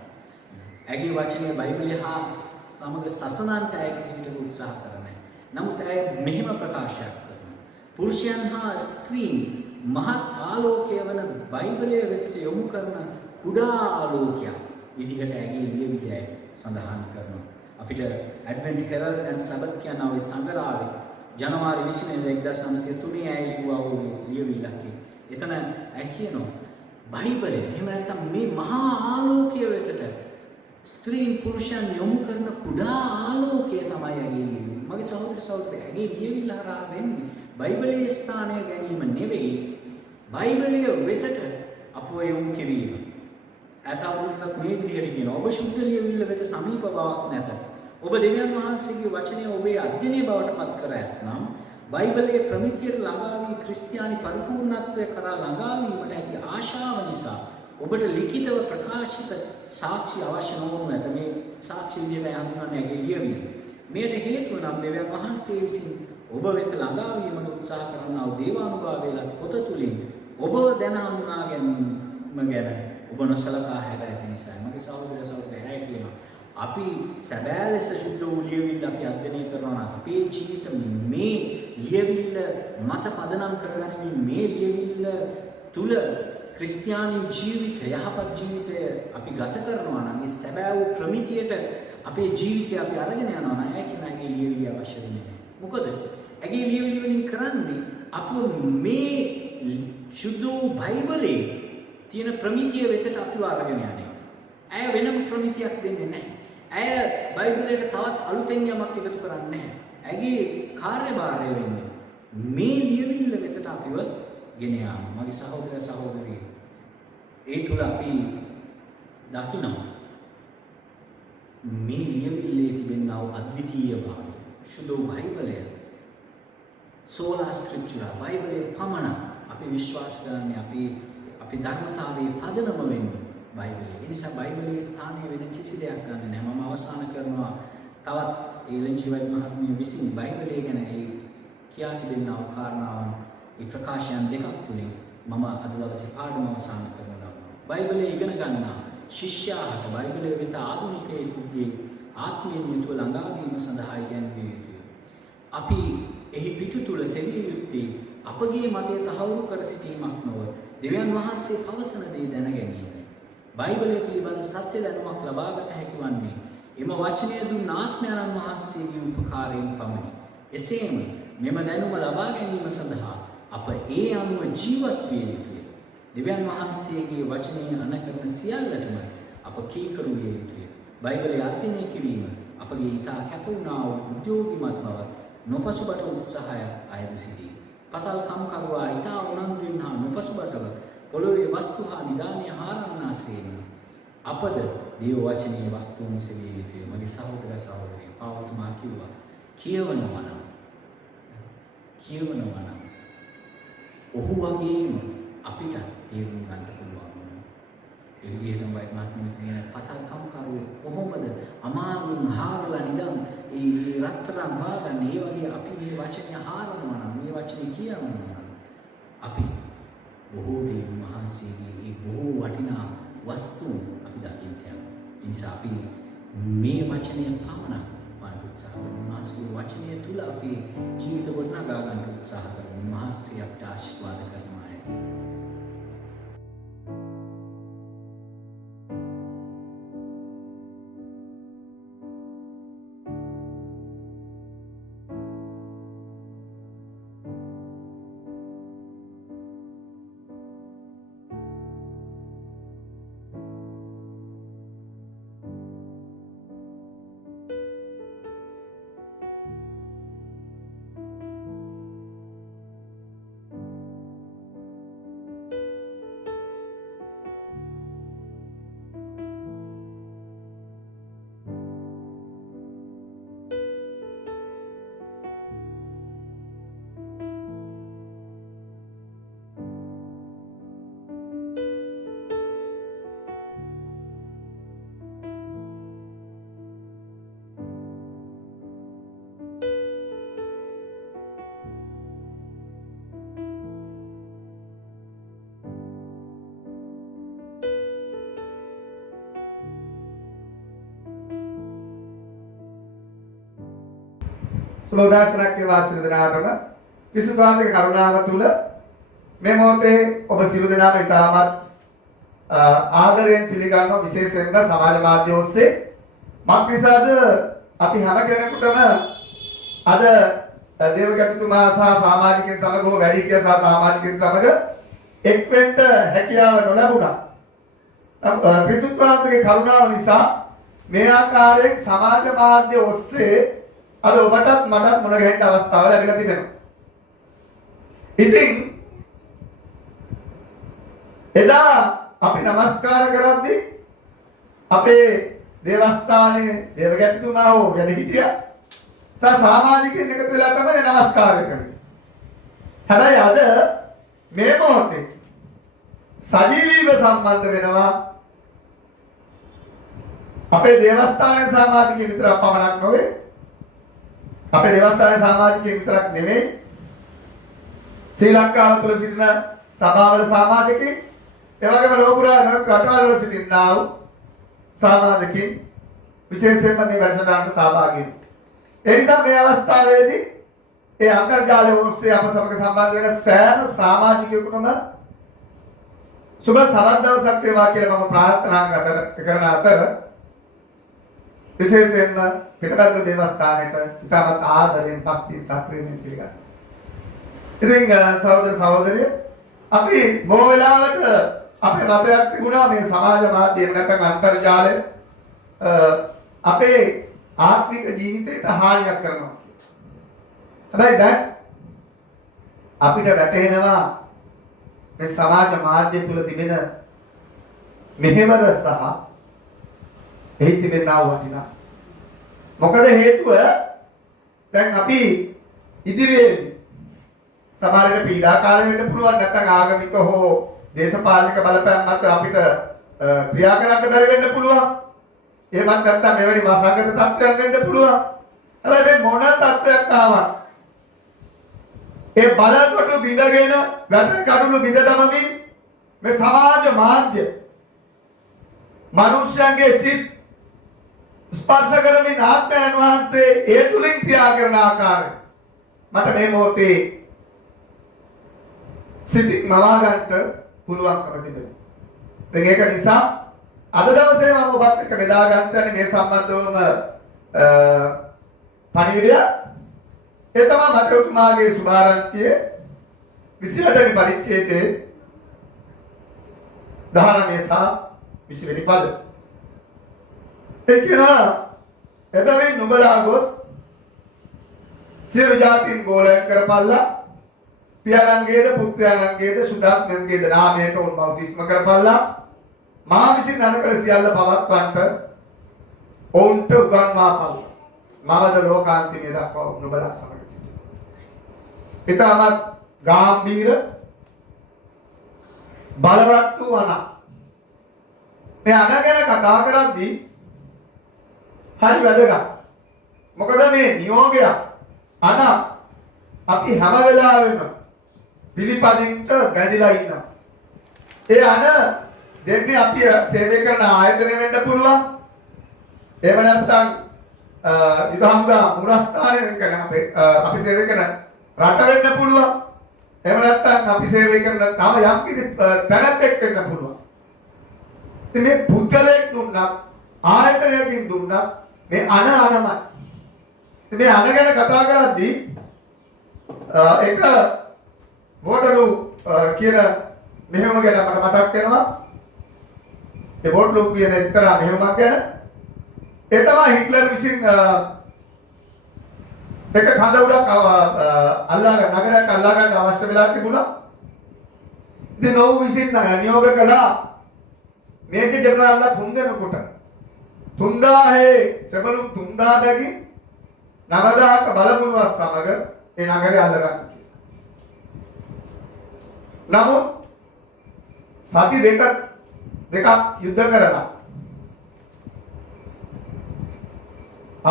ඇගේ වචනේ බයිබලය හා සමග සසඳන්නට ඇය කිසි විටක උත්සාහ කරන්නේ නැහැ. නමුත් ඇය මෙහෙම ප්‍රකාශයක් කරනවා. පුරුෂයන් හා ස්ත්‍රීන් මහත් ආලෝකය වන බයිබලය වෙතට යොමු කරන කුඩා ආලෝකයක් විදිහට ඇගේ ලියවිලි ඇය සඳහන් කරනවා. අපිට ඇඩ්වෙන්ට් හෙරල්ඩ් ඇන්ඩ් සබත් කියන ওই සංගරාවේ ජනවාරි 20 වෙනිදා 1903 ඇය ලිව්වා වූ ලියවිල්ලක්. එතන ඇය කියනවා බයිබලය එහෙම නැත්නම් මේ මහා ආලෝකය වෙතට ස්ත්‍රීන් පුරුෂයන් යොමු කරන කුඩා ආලෝකය තමයි ඇගේ ලියවිල්ල. මගේ සහෝදර සහෝදරියෝ ඇගේ ලියවිල්ල හරහා වෙන්නේ බයිබලයේ ස්ථානය ගැනීම නෙවෙයි, බයිබලය වෙතට අපව යොමු කිරීම. ඇතවුරුද්දක් මේ විදිහට කියනවා ඔබ ශුද්ධ ලියවිල්ල වෙත සමීප බවක් නැත. ඔබ දෙවියන් වහන්සේගේ වචනය ඔබේ අධ්‍යයනය බවට පත් කර ඇතනම් බයිබලයේ ප්‍රමිතියට ළඟා වී ක්‍රිස්තියානි පරිපූර්ණත්වය කරා ළඟා වීමට ඇති ආශාව නිසා ඔබට ලිඛිතව ප්‍රකාශිත සාක්ෂි අවශ්‍ය නොවනු ඇත. මේ සාක්ෂි විදිහට හඳුන්වන්නේ ඇගේ ලියවිලි. මෙයට හේතුව නම් දෙවියන් වහන්සේ විසින් ඔබ වෙත ළඟා වීමට උත්සාහ කරනා වූ දේවානුභාවයලත් පොත තුලින් ඔබව දැන හඳුනා ගැනීම ගැන ඔබ නොසලකා හැර ඇති නිසා. මගේ සහෝදර සහෝදරියෝ කියනවා අපි සැබෑ ලෙස ශුද්ධ වූ ලියවිල්ල අපි අධ්‍යයනය කරනවා නම් අපේ ජීවිත මේ ලියවිල්ල මත පදනම් කරගනිමින් මේ ලියවිල්ල තුල ක්‍රිස්තියානි ජීවිතය යහපත් ජීවිතය අපි ගත කරනවා නම් මේ සැබෑ වූ ප්‍රමිතියට අපේ ජීවිතය අපි අරගෙන යනවා නම් ඒ කියන ඇගේ ලියවිලි අවශ්‍ය වෙන්නේ නැහැ. මොකද ඇගේ ලියවිලි වලින් කරන්නේ අපව මේ ශුද්ධ වූ බයිබලයේ තියෙන ප්‍රමිතිය වෙතට අපිව අරගෙන යන්නේ. ඇය වෙනම ප්‍රමිතියක් දෙන්නේ නැහැ. ඇය බයිබලයට තවත් අලුතෙන් යමක් එකතු කරන්නේ නැහැ. ඇගේ කාර්යභාරය වෙන්නේ මේ ලියවිල්ල වෙතට අපිව ගෙන යාම. මගේ සහෝදර සහෝදරියෝ ඒ තුල අපි දකිනවා මේ ලියවිල්ලේ තිබෙනා වූ අද්විතීය භාවය. සුදු බයිබලය සෝලා ස්ක්‍රිප්චුරා බයිබලයේ පමණ අපි විශ්වාස කරන්නේ අපි ධර්මතාවයේ පදනම වෙන්නේ බයිබලයේ. ඒ නිසා බයිබලයේ ස්ථානය වෙන කිසි දෙයක් ගන්න නැහැ. මම අවසන් කරනවා තවත් එලන් ජී වයිට් මහත්මිය විසින් බයිබලය ගැන ඒ කියා තිබෙනා වූ කාරණාවන් ඒ ප්‍රකාශයන් දෙකක් තුලින් මම අද දවසේ පාඩම අවසන් කරනවා. බයිබලය ඉගෙන ගන්නා ශිෂ්‍යයාට බයිබලය වෙත ආධුනිකයෙකුගේ ආත්මීය යුතුව ළඟා වීම සඳහා ඉගැන්විය යුතුය. අපි එහි පිටු තුල සෙවිය යුත්තේ අපගේ මතය තහවුරු කර සිටීමක් නොව දෙවියන් වහන්සේ පවසන දේ දැන ගැනීමයි. බයිබලය පිළිබඳ සත්‍ය දැනුමක් ලබාගත හැකි වන්නේ එම වචනය දුන් ආත්මයන්න් වහන්සේගේ උපකාරයෙන් පමණි. එසේම මෙම දැනුම ලබා ගැනීම සඳහා අප ඒ අනුව ජීවත් විය යුතුය. දෙවියන් වහන්සේගේ වචනය අනුකරන සියල්ලටම අප කීකරු විය යුතුය. බයිබලය අධ්‍යයනය කිරීම අපගේ ඊතා කැප වුණා වූ උද්‍යෝගිමත් බව නොපසුබට උත්සාහය අයද සිටී. පතල් කම්කරුවා ඊතා උනන්දුවෙන් හා නොපසුබටව පොළොවේ වස්තු හා නිදානිය හාරන්නාසේම අපද දේව වචනේ වස්තුන් සෙවී යුතුය. මගේ සහෝදර සහෝදරිය පාවතුමා කිව්වා කියවනවා නම් ඔහු වගේම අපිට තේරුම් ගන්න පුළුවන්. ඒ විදිහටම වයිත් මාත්මිතින පතල් කම්කරුවේ කොහොමද අමාරුවෙන් හාරලා නිදන් ඒ රත්තරන් හාරන්නේ. ඒ වගේ අපි මේ වචනේ හාරනවා නම් මේ වචනේ කියනවා නම් අපි බොහෝ දේවල් මහන්සියගේ ඒ බොහෝ වටිනා වස්තුන් අපි දකින්න යනවා. ඒ නිසා අපි මේ වචනය පමණ වඩ උත්සාහ කරමු. මානසික වචනය තුල අපි ජීවිත ගොඩනගා ගන්න උත්සාහ කරමු. මහත්සිය අපට ආශිර්වාද කරනවා ඇති. සුබ උදෑසනක් වේවා සියලු දෙනාටම. ක්‍රිස්තුස් වහන්සේගේ කරුණාව තුල මේ මොහොතේ ඔබ සියලු දෙනාම ඉතාමත් ආදරයෙන් පිළිගන්නවා, විශේෂයෙන්ම සමාජ මාධ්‍ය ඔස්සේ. මක් නිසාද අපි හැම කෙනෙකුටම අද දේවගැටතුමා සහ සමාජිකයන් සමග හෝ වැඩිහිටිය සහ සමාජිකයන් සමග එක් වෙන්න හැකියාව නොලැබුණා. ක්‍රිස්තුස් වහන්සේගේ කරුණාව නිසා මේ ආකාරයෙන් සමාජ මාධ්‍ය ඔස්සේ අද ඔබටත් මටත් මුණ ගැහෙන්න අවස්ථාව ලැබිලා තිබෙනවා. ඉතින් එදා අපි নমස්කාර කරද්දී අපේ දේවස්ථානයේ දේවගැටතුමා හෝ වැඩිහිටියා සමාජිකයන් එකතු වෙලා තමයි নমස්කාර කරන්නේ. හැබැයි අද මේ මොහොතේ සජීවීව සම්බන්ධ වෙනවා අපේ දේවස්ථානයේ සමාජිකයන් විතරක් පමණක් නොවේ. අපේ දේවස්ථානයේ සමාජිකයන් විතරක් නෙමෙයි, ශ්‍රී ලංකාව තුළ සිටින සභාවල සමාජිකයන්, ඒ වගේම ලෝකුරා රටවල් වල සිටිනා වූ සමාජිකයන් විශේෂයෙන්ම මේ වැඩසටහනට සහභාගී වෙනවා. ඒ නිසා මේ අවස්ථාවේදී ඒ අන්තර්ජාලය ඔස්සේ අප සමග සම්බන්ධ වෙන සෑම සමාජිකයෙකුටම සුබ සවස් දවසක් වේවා කියලා මම ප්‍රාර්ථනා කරන අතර විශේෂයෙන්ම පිටපැදුර දේවස්ථානයට ඉතාමත් ආදරයෙන් භක්තියෙන් සප්‍රේමයෙන් පිළිගන්නවා. ඉතින් සහෝදර සහෝදරිය, අපි බොහෝ වෙලාවට අපේ මතයක් තිබුණා මේ සමාජ මාධ්‍ය නැත්නම් අන්තර්ජාලය අපේ ආර්ථික ජීවිතයට හානියක් කරනවා කියලා. හැබැයි දැන් අපිට වැටහෙනවා මේ සමාජ මාධ්‍ය තුල තිබෙන මෙහෙවර සහ එහි තිබෙනා වටිනා. මොකද හේතුව දැන් අපි ඉදිරියේදී සමහරවිට පීඩාකාරී වෙන්න පුළුවන්, නැත්නම් ආගමික හෝ දේශපාලනික බලපෑම් මත අපිට ක්‍රියා කරන්න බැරි වෙන්න පුළුවන්. එහෙමත් නැත්නම් මෙවැනි වසඟත තත්ත්වයන් වෙන්න පුළුවන්. හැබැයි මේ මොන තත්ත්වයක් ආවත් ඒ බලකොටු බිඳගෙන වැට කඩුළු බිඳ දමමින් මේ සමාජ මාධ්‍ය මනුෂ්‍යයන්ගේ සිත් ස්පර්ශ කරමින් ආත්මයන් වහන්සේ ඒ තුලින් ක්‍රියා කරන ආකාරය මට මේ මොහොතේ සිතින් මවා ගන්නට පුළුවන්කම තිබෙනවා. දැන් ඒක නිසා අද දවසේ මම ඔබත් එක්ක බෙදා ගන්නට යන්නේ මේ සම්බන්ධවම පණිවිඩය. ඒ තමයි මතකතුමාගේ සුභාරංචියේ 28 වෙනි පරිච්ඡේදයේ 19 සහ 20 වෙනි පද. ඒ කියනවා එබැවින් නුඹලා ගොස් සියලු ජාතීන් ගෝලයක් කරපල්ලා, පියාණන්ගේද පුත්‍රයන්ගේද සුදාත්මයන්ගේද නාමයට උන් බෞතිස්ම කරපල්ලා, මා විසින් අනකල සියල්ල පවත්වන්නට ඔවුන්ට උගන්වා පව්. මවද ලෝකාන්තිමේ දක්වා නුඹලා සමග සිටිනවා. ඊටමත් ගාම්භීර බලවත් වූ අණ. මේ අණ ගැන කතා කරද්දී හරි වැදගත්. මොකද මේ නියෝගය අණ අපි හැම වෙලාවෙම පිළිපදින්ට බැඳිලා ඉන්නවා. ඒ අණ දෙන්නේ අපි සේවය කරන ආයතන වෙන්න පුළුවන්. එහෙම නැත්නම් යුද හමුදා මුරස්ථානය වෙන අපි සේවය කරන රට වෙන්න පුළුවන්. එහෙම නැත්නම් අපි සේවය කරන තව යම් කිසි තැනක් වෙන්න පුළුවන්. ඉතින් මේ පුද්ගලයෙක් දුන්නත් ආයතනයකින් දුන්නත් මේ අනමයි. ඉතින් මේ අන ගැන කතා කරද්දී එක වෝටලු කියන මෙහෙම ගැන මට මතක් වෙනවා. ඒ වෝටලු කියන එක්තරා මෙහෙමක් ගැන. ඒ තමයි හිට්ලර් විසින් එක කඳවුරක් අල්ලාගන්න නගරයක් අල්ලාගන්න අවශ්‍ය වෙලා තිබුණා. ඉතින් ඔහු විසින් නියෝග කළා මේක ජනරාල්ලා 3 දෙනෙකුට 3000 සෙබළුන් 3000කින් 9000ක බලමුණුවක් සමග ඒ නගරය අල්ලගන්න කියලා. නමුත් සති දෙකක් යුද්ධ කරලා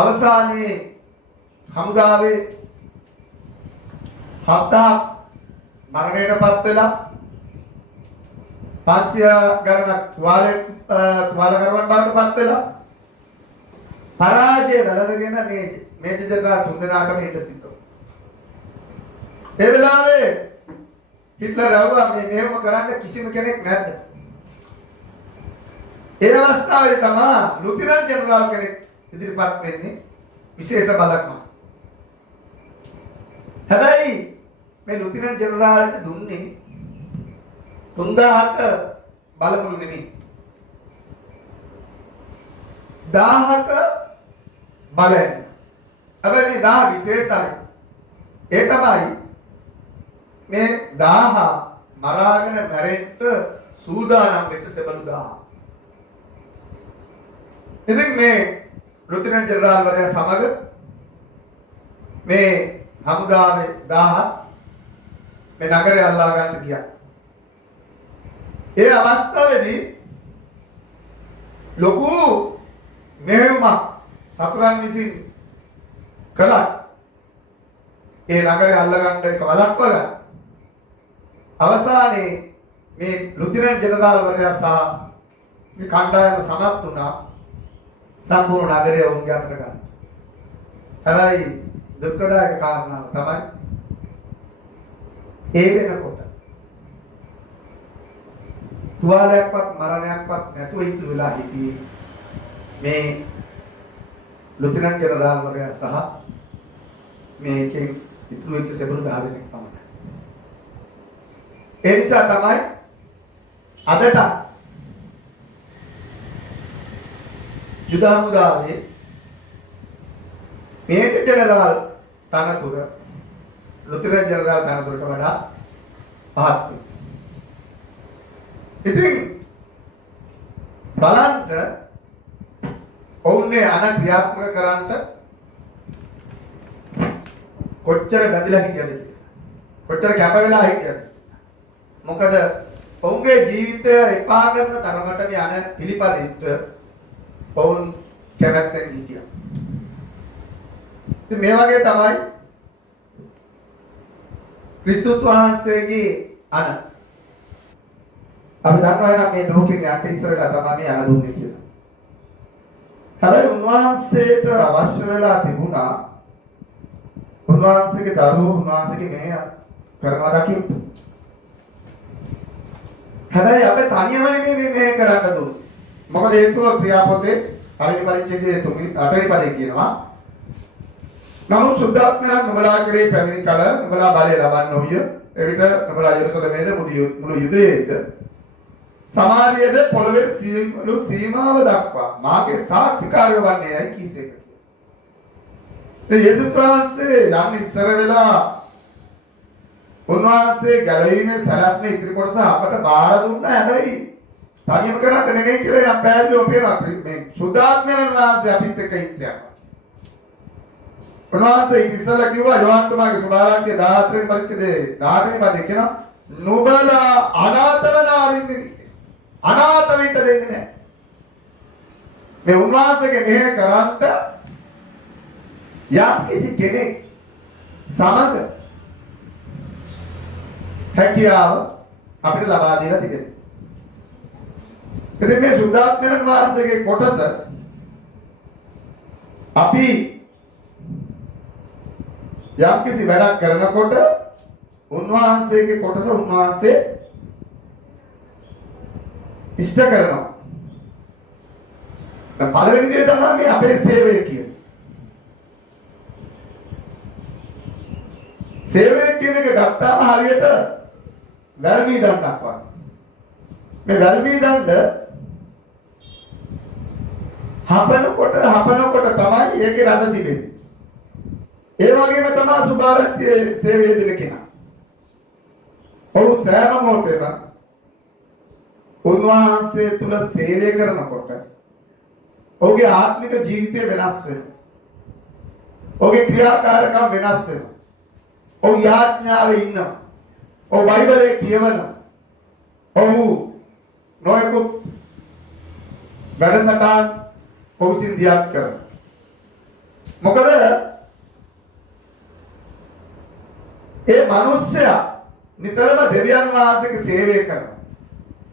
අවසානයේ හමුදාවේ 7000ක් මරණයටපත් වෙලා 500 ගණනක් තුවාල කරවන්න බාටපත් වෙලා පරාජය වැළඳගෙන මේ ජනරාල් 3 දෙනාටම ඉන්න සිද්ධ වුණා. ඒ වෙලාවේ හිට්ලර් ආවා මේ මෙහෙම කරන්න කිසිම කෙනෙක් නැද්ද? ඒ අවස්ථාවේ තමයි ලුතිනන්ට් ජනරාල් කෙනෙක් ඉදිරිපත් වෙන්නේ විශේෂ බලකම. හැබැයි මේ ලුතිනන්ට් ජනරාල්ට දුන්නේ 3000ක බලමුළු නෙමෙයි. 1000ක බලයෙන්. හැබැයි මේ 1000 විශේෂයි. ඒ තමයි මේ 1000 මරාගෙන මැරෙන්න සූදානම් වෙච්ච සෙබළු 1000. ඉතින් මේ ලුතිනන්ට් ජනරාල් වරයා සමග මේ හමුදාවේ 1000 මේ නගරය අල්ලා ගන්න ගියා. ඒ අවස්ථාවේදී ලොකු මෙහෙයුමක් සතුරන් විසින් කළා. ඒ නගරය අල්ලගන්න එක වළක්වලා අවසානයේ මේ ලුතිනන්ට් ජනරාල් වරයා සහ මේ කණ්ඩායම සමත් වුණා සම්පූර්ණ නගරය වුන්ගේ අතට ගන්න. හැබැයි දුක්ඛදායක කාරණාව තමයි ඒ වෙනකොට තුවාලයක්වත් මරණයක්වත් නැතුව ඉතුරු වෙලා හිටියේ මේ ලුතිනන්ට් ජනරාල් වරයා සහ මේකෙන් ඉතුරු වෙච්ච සෙබළු 10 දෙනෙක් පමණයි. ඒ නිසා තමයි අදට යුද හමුදාවේ මේජර් ජනරාල් තනතුර ලුතිනන්ට් ජනරාල් තනතුරට වඩා පහත් වෙනවා. ඉතින් බලන්න ඔවුන්නේ අන ක්‍රියාත්මක කරන්නට කොච්චර බැඳිලා හිටියද කියලා. කොච්චර කැප වෙලා හිටියද. මොකද ඔවුන්ගේ ජීවිතය එපා කරන තරමට මේ අන පිළිපදින්න ඔවුන් කැමැත්තෙන් හිටියා. ඉතින් මේ වගේ තමයි ක්‍රිස්තුස් වහන්සේගේ අන. අපි දන්නවා නම් මේ ලෝකෙක යන්න ඉස්සරලා තමයි මේ අන දුන්නේ කියලා. හැබැයි උන්වහන්සේට අවශ්‍ය වෙලා තිබුණා උන්වහන්සේගේ දරුවෝ උන්වහන්සේගේ මෙහෙය කරනවා දකින්න. හැබැයි අපේ තනියම නෙමෙයි මේ කරන්න දුන්නේ. මොකද හේතුව ක්‍රියාපොතේ පළවෙනි පරිච්ඡේදයේ 8 වෙනි පදේ කියනවා නමුත් සුද්ධාත්මයන් නුඹලා කෙරේ පැමිණි කල නුඹලා බලය ලබන්න ඕවිය. එවිට නුඹලා යෙරුසලමේද මුළු යුදයේද සමාරියද පොළවේ සීමාව දක්වා මාගේ සාක්ෂිකාරයෝ වන්නේයි කීසේක. ඒ යේසුස් වහන්සේ යම් ඉස්සර වෙලා උන්වහන්සේ ගැලවීමේ සලස්මේ ඉතිරි කොටස අපට බාර දුන්නා. හැබැයි තනියම කරන්න නෙමෙයි කියලා නම් පැහැදිලිව පේනවා මේ සුද්ධාත්මයන් වහන්සේ අපිත් එක්ක ඉන්නවා. උන්වහන්සේ ඉතිසලා කිව්වා යෝහන් තුමාගේ සුභාරාන්තිය 14 වෙනි පරිච්ඡේදයේ 18 වෙනි පදේ කියනවා නුඹලා අනාථවන ආරින්නේ අනාථ වෙන්න දෙන්නේ නැහැ. මේ උන්වහන්සේගේ මෙහෙ කරන්ට යම් කිසි කෙනෙක් සමග හැකියාව අපිට ලබා දීලා තිබෙනවා. ඉතින් මේ සුද්ධාත්මයන් වහන්සේගේ කොටස අපි යම් කිසි වැඩක් කරනකොට උන්වහන්සේගේ කොටස උන්වහන්සේ ඉෂ්ට කරනවා. දැන් පළවෙනි දේ තමයි මේ අපේ සේවය කියන්නේ. සේවය කියන එක ගත්තාම හරියට වැල්මී දණ්ඩක් වගේ. මේ වැල්මී දණ්ඩ හපනකොට තමයි ඒකේ රස තිබෙන්නේ. ඒ වගේම තමයි සුභාරච්චියේ සේවය දෙන කෙනා. ඔහු සෑම මොහොතේම උන්වහන්සේ තුල සේවය කරනකොට ඔහුගේ ආත්මික ජීවිතය වෙනස් වෙනවා. ඔහුගේ ක්‍රියාකාරකම් වෙනස් වෙනවා. ඔහු යාඥාවේ ඉන්නවා. ඔහු බයිබලයේ කියවනවා. ඔහු නොයෙකුත් වැඩසටහන් ඔහු සින්දියක් කරනවා. මොකද ඒ මිනිස්සයා නිතරම දෙවියන් වහන්සේගේ සේවය කරනවා.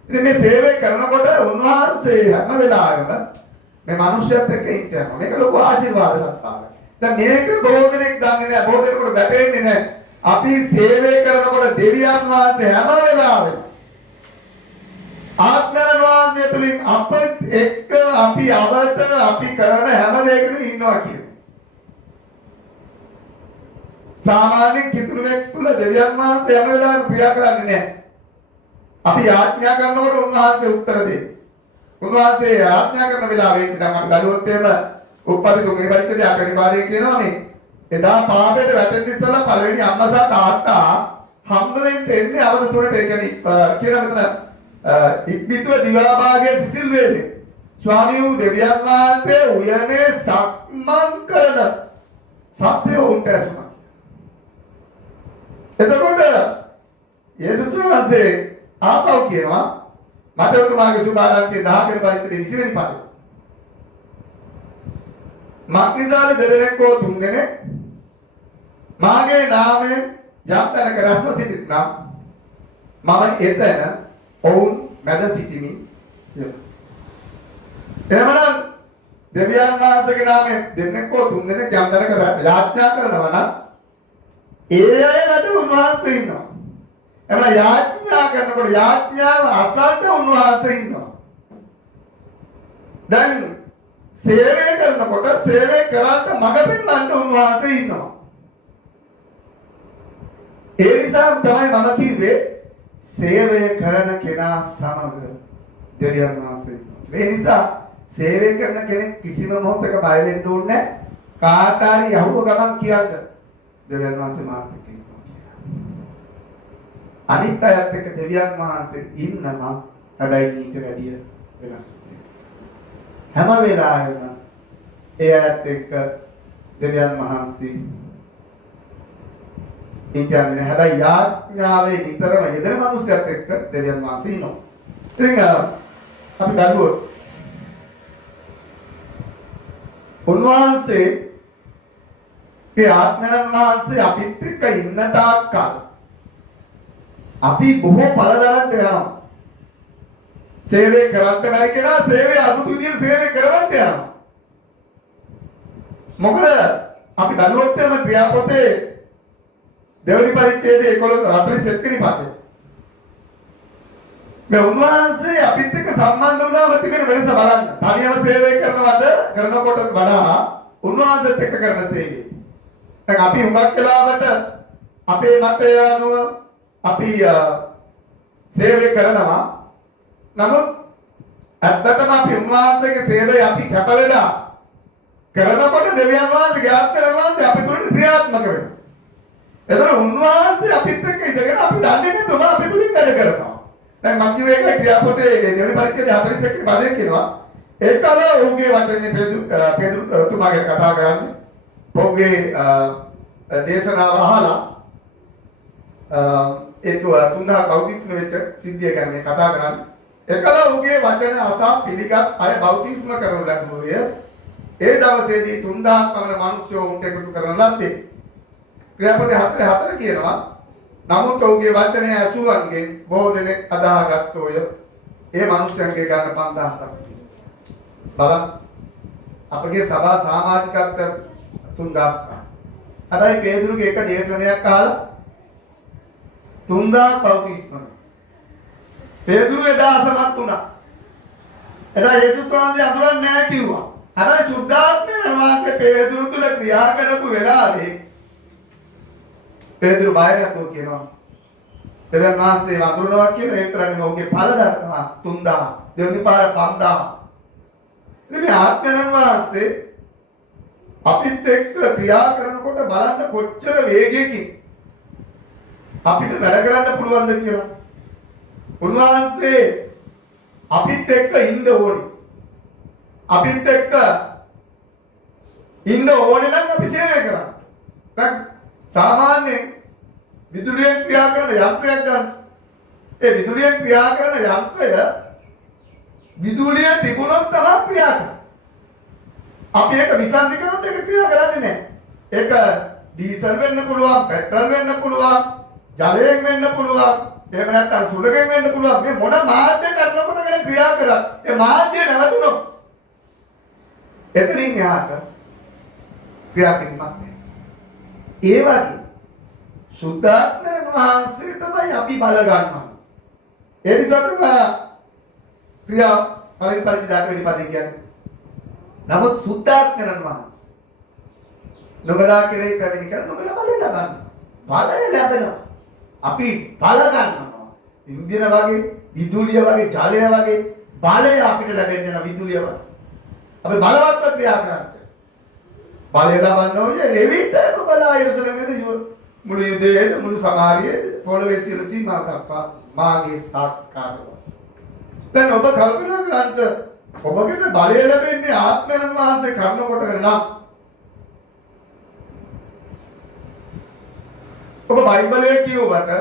ඉතින් මේ සේවය කරනකොට උන්වහන්සේ හැම වෙලාවෙම මේ මිනිස්සුත් එක්ක ඉන්නවා. මේක ලොකු ආශිර්වාදයක් තමයි. දැන් මේක බොහෝ දෙනෙක් දන්නේ නැහැ. බොහෝ දෙනෙකුට වැටහෙන්නේ නැහැ. අපි සේවය කරනකොට දෙවියන් වහන්සේ හැම වෙලාවෙම ආත්මයන් වහන්සේ තුලින් අපත් එක්ක අපි අවට අපි කරන හැම දෙයකම ඉන්නවා කියන්නේ. සාමාන්‍ය කිතුණෙක් තුල දෙවියන් වහන්සේ හැම වෙලාවෙම ක්‍රියා කරන්නේ නැහැ. අපි ආඥා කරනකොට උන්වහන්සේ උත්තර දෙයි. උන්වහන්සේ ආඥා කරන වෙලාවෙ ඉඳන් අපි බැලුවොත් එහෙම උප්පති තුන්වෙනි පරිච්ඡේදය 8 වෙනි පාඩේ කියනවා මේ එදා පාපයට වැටෙන්න ඉස්සලා පළවෙනි අම්මා සහ තාත්තා හම්බ වෙන්න එන්නේ අවස 3ට. ඒ කියන්නේ කියන මෙතන ඉක්බිතුව දිවාභාගයේ සිසිල් වේලේ ස්වාමී වූ දෙවියන් වහන්සේ උයනේ සක්මන් කරන සත්‍ය උන්ට ඇසුණා. එතකොට යේසුස් වහන්සේ ආපහු කියනවා මතක තුමාගේ සුභාරාන්තියේ 10 වෙනි පරිච්ඡේදයේ 20 වෙනි පාඩේ මක්නිසාද දෙදෙනෙක් හෝ තුන්දෙනෙක් මාගේ නාමයෙන් යම් තැනක රැස්ව සිටිත්නම් මම එතන ඔවුන් මැද සිටිමි. එහෙමනම් දෙවියන් වහන්සේගේ නාමයෙන් දෙන්නෙක් හෝ තුන්දෙනෙක් යම් තැනක යාඥා කරනවා නම් ඒ අය මැද උන්වහන්සේ ඉන්නවා. එහෙමනම් යාඥා කරනකොට යාඥාව අසන්න උන්වහන්සේ ඉන්නවා. දැන් සේවය කරනකොට සේවය කරාට මඟ පෙන්වන්න උන්වහන්සේ ඉන්නවා. ඒ නිසා තමයි මම කිව්වේ සේවය කරන කෙනා සමග දෙවියන් වහන්සේ ඉන්නවා. ඒ නිසා සේවය කරන කෙනෙක් කිසිම මොහොතක බය වෙන්න ඕනේ නැහැ. කාට හරි යහුව ගමන් කියන්න දෙවියන් වහන්සේ මාත් එක්ක ඉන්නවා කියලා. අනිත් අයත් එක්ක දෙවියන් වහන්සේ ඉන්නවා. හැබැයි ඊට වැඩිය වෙනස්. හැම වෙලාවෙම ඒ අයත් එක්ක දෙවියන් වහන්සේ ඉන්නේ. හැබැයි යාඥාවේ නිතරම යෙදෙන මිනිස්සුත් එක්ක දෙවියන් වහන්සේ ඉන්නවා. ඉතින් අපි බලුවොත් උන්වහන්සේ ඒ ආත්මයන් වහන්සේ අපිත් එක්ක ඉන්න තාක්කල් අපි බොහෝ පළදරන්ට යනවා. සේවය කරන්න බැරි කෙනා සේවය අමුතු විදිහට සේවය කරවන්න යනවා. මොකද අපි බලුවොත් එම ක්‍රියාපොතේ දෙවනි පරිච්ඡේදයේ 11:47 වෙනි පාඩේ මේ උන්වහන්සේ අපිත් එක්ක සම්බන්ධ වුණාම තිබෙන වෙනස බලන්න. තනියම සේවය කරනකොට වඩා උන්වහන්සේත් එක්ක කරන සේවය. දැන් අපි හුඟක් වෙලාවට අපේ මතය අනුව අපි සේවය කරනවා. නමුත් ඇත්තටම අපි උන්වහන්සේගේ සේවය අපි කැප වෙලා කරනකොට දෙවියන් වහන්සේගේ ආත්මයන් වහන්සේ අපි තුළට ක්‍රියාත්මක වෙනවා. එතන උන්වහන්සේ අපිත් එක්ක ඉඳගෙන අපි දන්නේ නැතුව අපි තුලින් වැඩ කරනවා. දැන් මම කිව්වේ ඒකයි ක්‍රියාපොතේ දෙවෙනි පරිච්ඡේදයේ 41 වෙනි පදයේ කියනවා එකල ඔහුගේ වචනේ පේදුරු තුමාගේ කතා කරන්නේ. ඔහුගේ දේශනාව අහලා ඒක තුන්දා බෞද්ධිස්ම වෙච්ච සිද්ධිය ගැන මේ කතා කරන්නේ. එකල ඔහුගේ වචන අසා පිළිගත් අය බෞද්ධිස්ම කරනු ලැබුවේ. ඒ දවසේදී 3000ක් පමණ මිනිස්සු උන්ට එකතු කරන ලද්දේ. ක්‍රියාපොතේ 4:4 කියනවා නමුත් ඔහුගේ වචනය ඇසුවන්ගෙන් බොහෝ දෙනෙක් අදාහගත්තෝය. ඒ මිනිස්යන්ගේ ගන්න 5000ක්. බලන්න අපගේ සභා සමාජිකත්ව 3000ක්. හැබැයි පේදුරුගේ එක දේශනයක් අහලා 3000ක් බෞද්ධිස්ම. පේදුරු එදා අසමත් වුණා. එදා යේසුස් වහන්සේ අඳුරන්නේ නැහැ කිව්වා. හැබැයි සුද්ධාත්මයන් වහන්සේ පේදුරු තුල ක්‍රියා කරපු වෙලාවේ පේදුරු බය නැතුව කියනවා. දෙවියන් වහන්සේ වඳුරනවා කියලා ඒ තරන්නේ ඔහුගේ ඵල දක්වනවා 3000. දෙවෙනි පාර 5000. ඉතින් මේ ආත්මයන් වහන්සේ අපිත් එක්ක ක්‍රියා කරනකොට බලන්න කොච්චර වේගයකින් අපිට වැඩ කරන්න පුළුවන්ද කියලා. උන්වහන්සේ අපිත් එක්ක ඉන්න ඕනේ. අපිත් එක්ක ඉන්න ඕනේ නම් අපි සේවය කරන්න. දැන් සාමාන්‍යයෙන් විදුලියෙන් ක්‍රියා කරන යන්ත්‍රයක් ගන්න. ඒ විදුලියෙන් ක්‍රියා කරන යන්ත්‍රය විදුලිය තිබුණොත් තමයි ක්‍රියා කරන්නේ. අපි ඒක විසන්ධි කරොත් ඒක ක්‍රියා කරන්නේ නැහැ. ඒක ඩීසල් වෙන්න පුළුවන්, පෙට්‍රල් වෙන්න පුළුවන්, ජලයෙන් වෙන්න පුළුවන්, එහෙම නැත්නම් සුළඟෙන් වෙන්න පුළුවන්. මේ මොන මාධ්‍ය කරනකොට වෙන ක්‍රියා කරා. ඒ මාධ්‍ය නැවතුනොත් එතනින් එහාට ක්‍රියා කිරීමක් නැහැ. ඒ වගේ සුද්ධාත්මයන් වහන්සේ තමයි අපි බල ගන්නවා. ඒ නිසා තමයි ක්‍රියා පරිපරිචිත වෙලි පද කියන්නේ. නමුත් සුද්ධාත්මයන් වහන්සේ නුඹලා කෙරෙහි පැමිණි කර නුඹලා බලය ලබන්න. බලය ලැබෙනවා. අපි බල ගන්නවා. ඉන්දියන වගේ, විදුලිය වගේ, ජලය වගේ බලය අපිට ලැබෙන්නේ නැහැ විදුලිය වගේ. අපි බලවත් ක්‍රියා කරන්නේ. බලය ලබන්න ඕනේ එවිට නුඹලා යෙරුසලමේදී මුළු යුදයේද මුළු සමාරියේද පොළවේ සියලු සීමා දක්වා මාගේ සාක්ෂාත්කාරය. දැන් ඔබ කල්පනා කරන්න ඔබට බලය ලැබෙන්නේ ආත්මයන් වහන්සේ කරනකොට නම් ඔබ බයිබලයේ කියුවට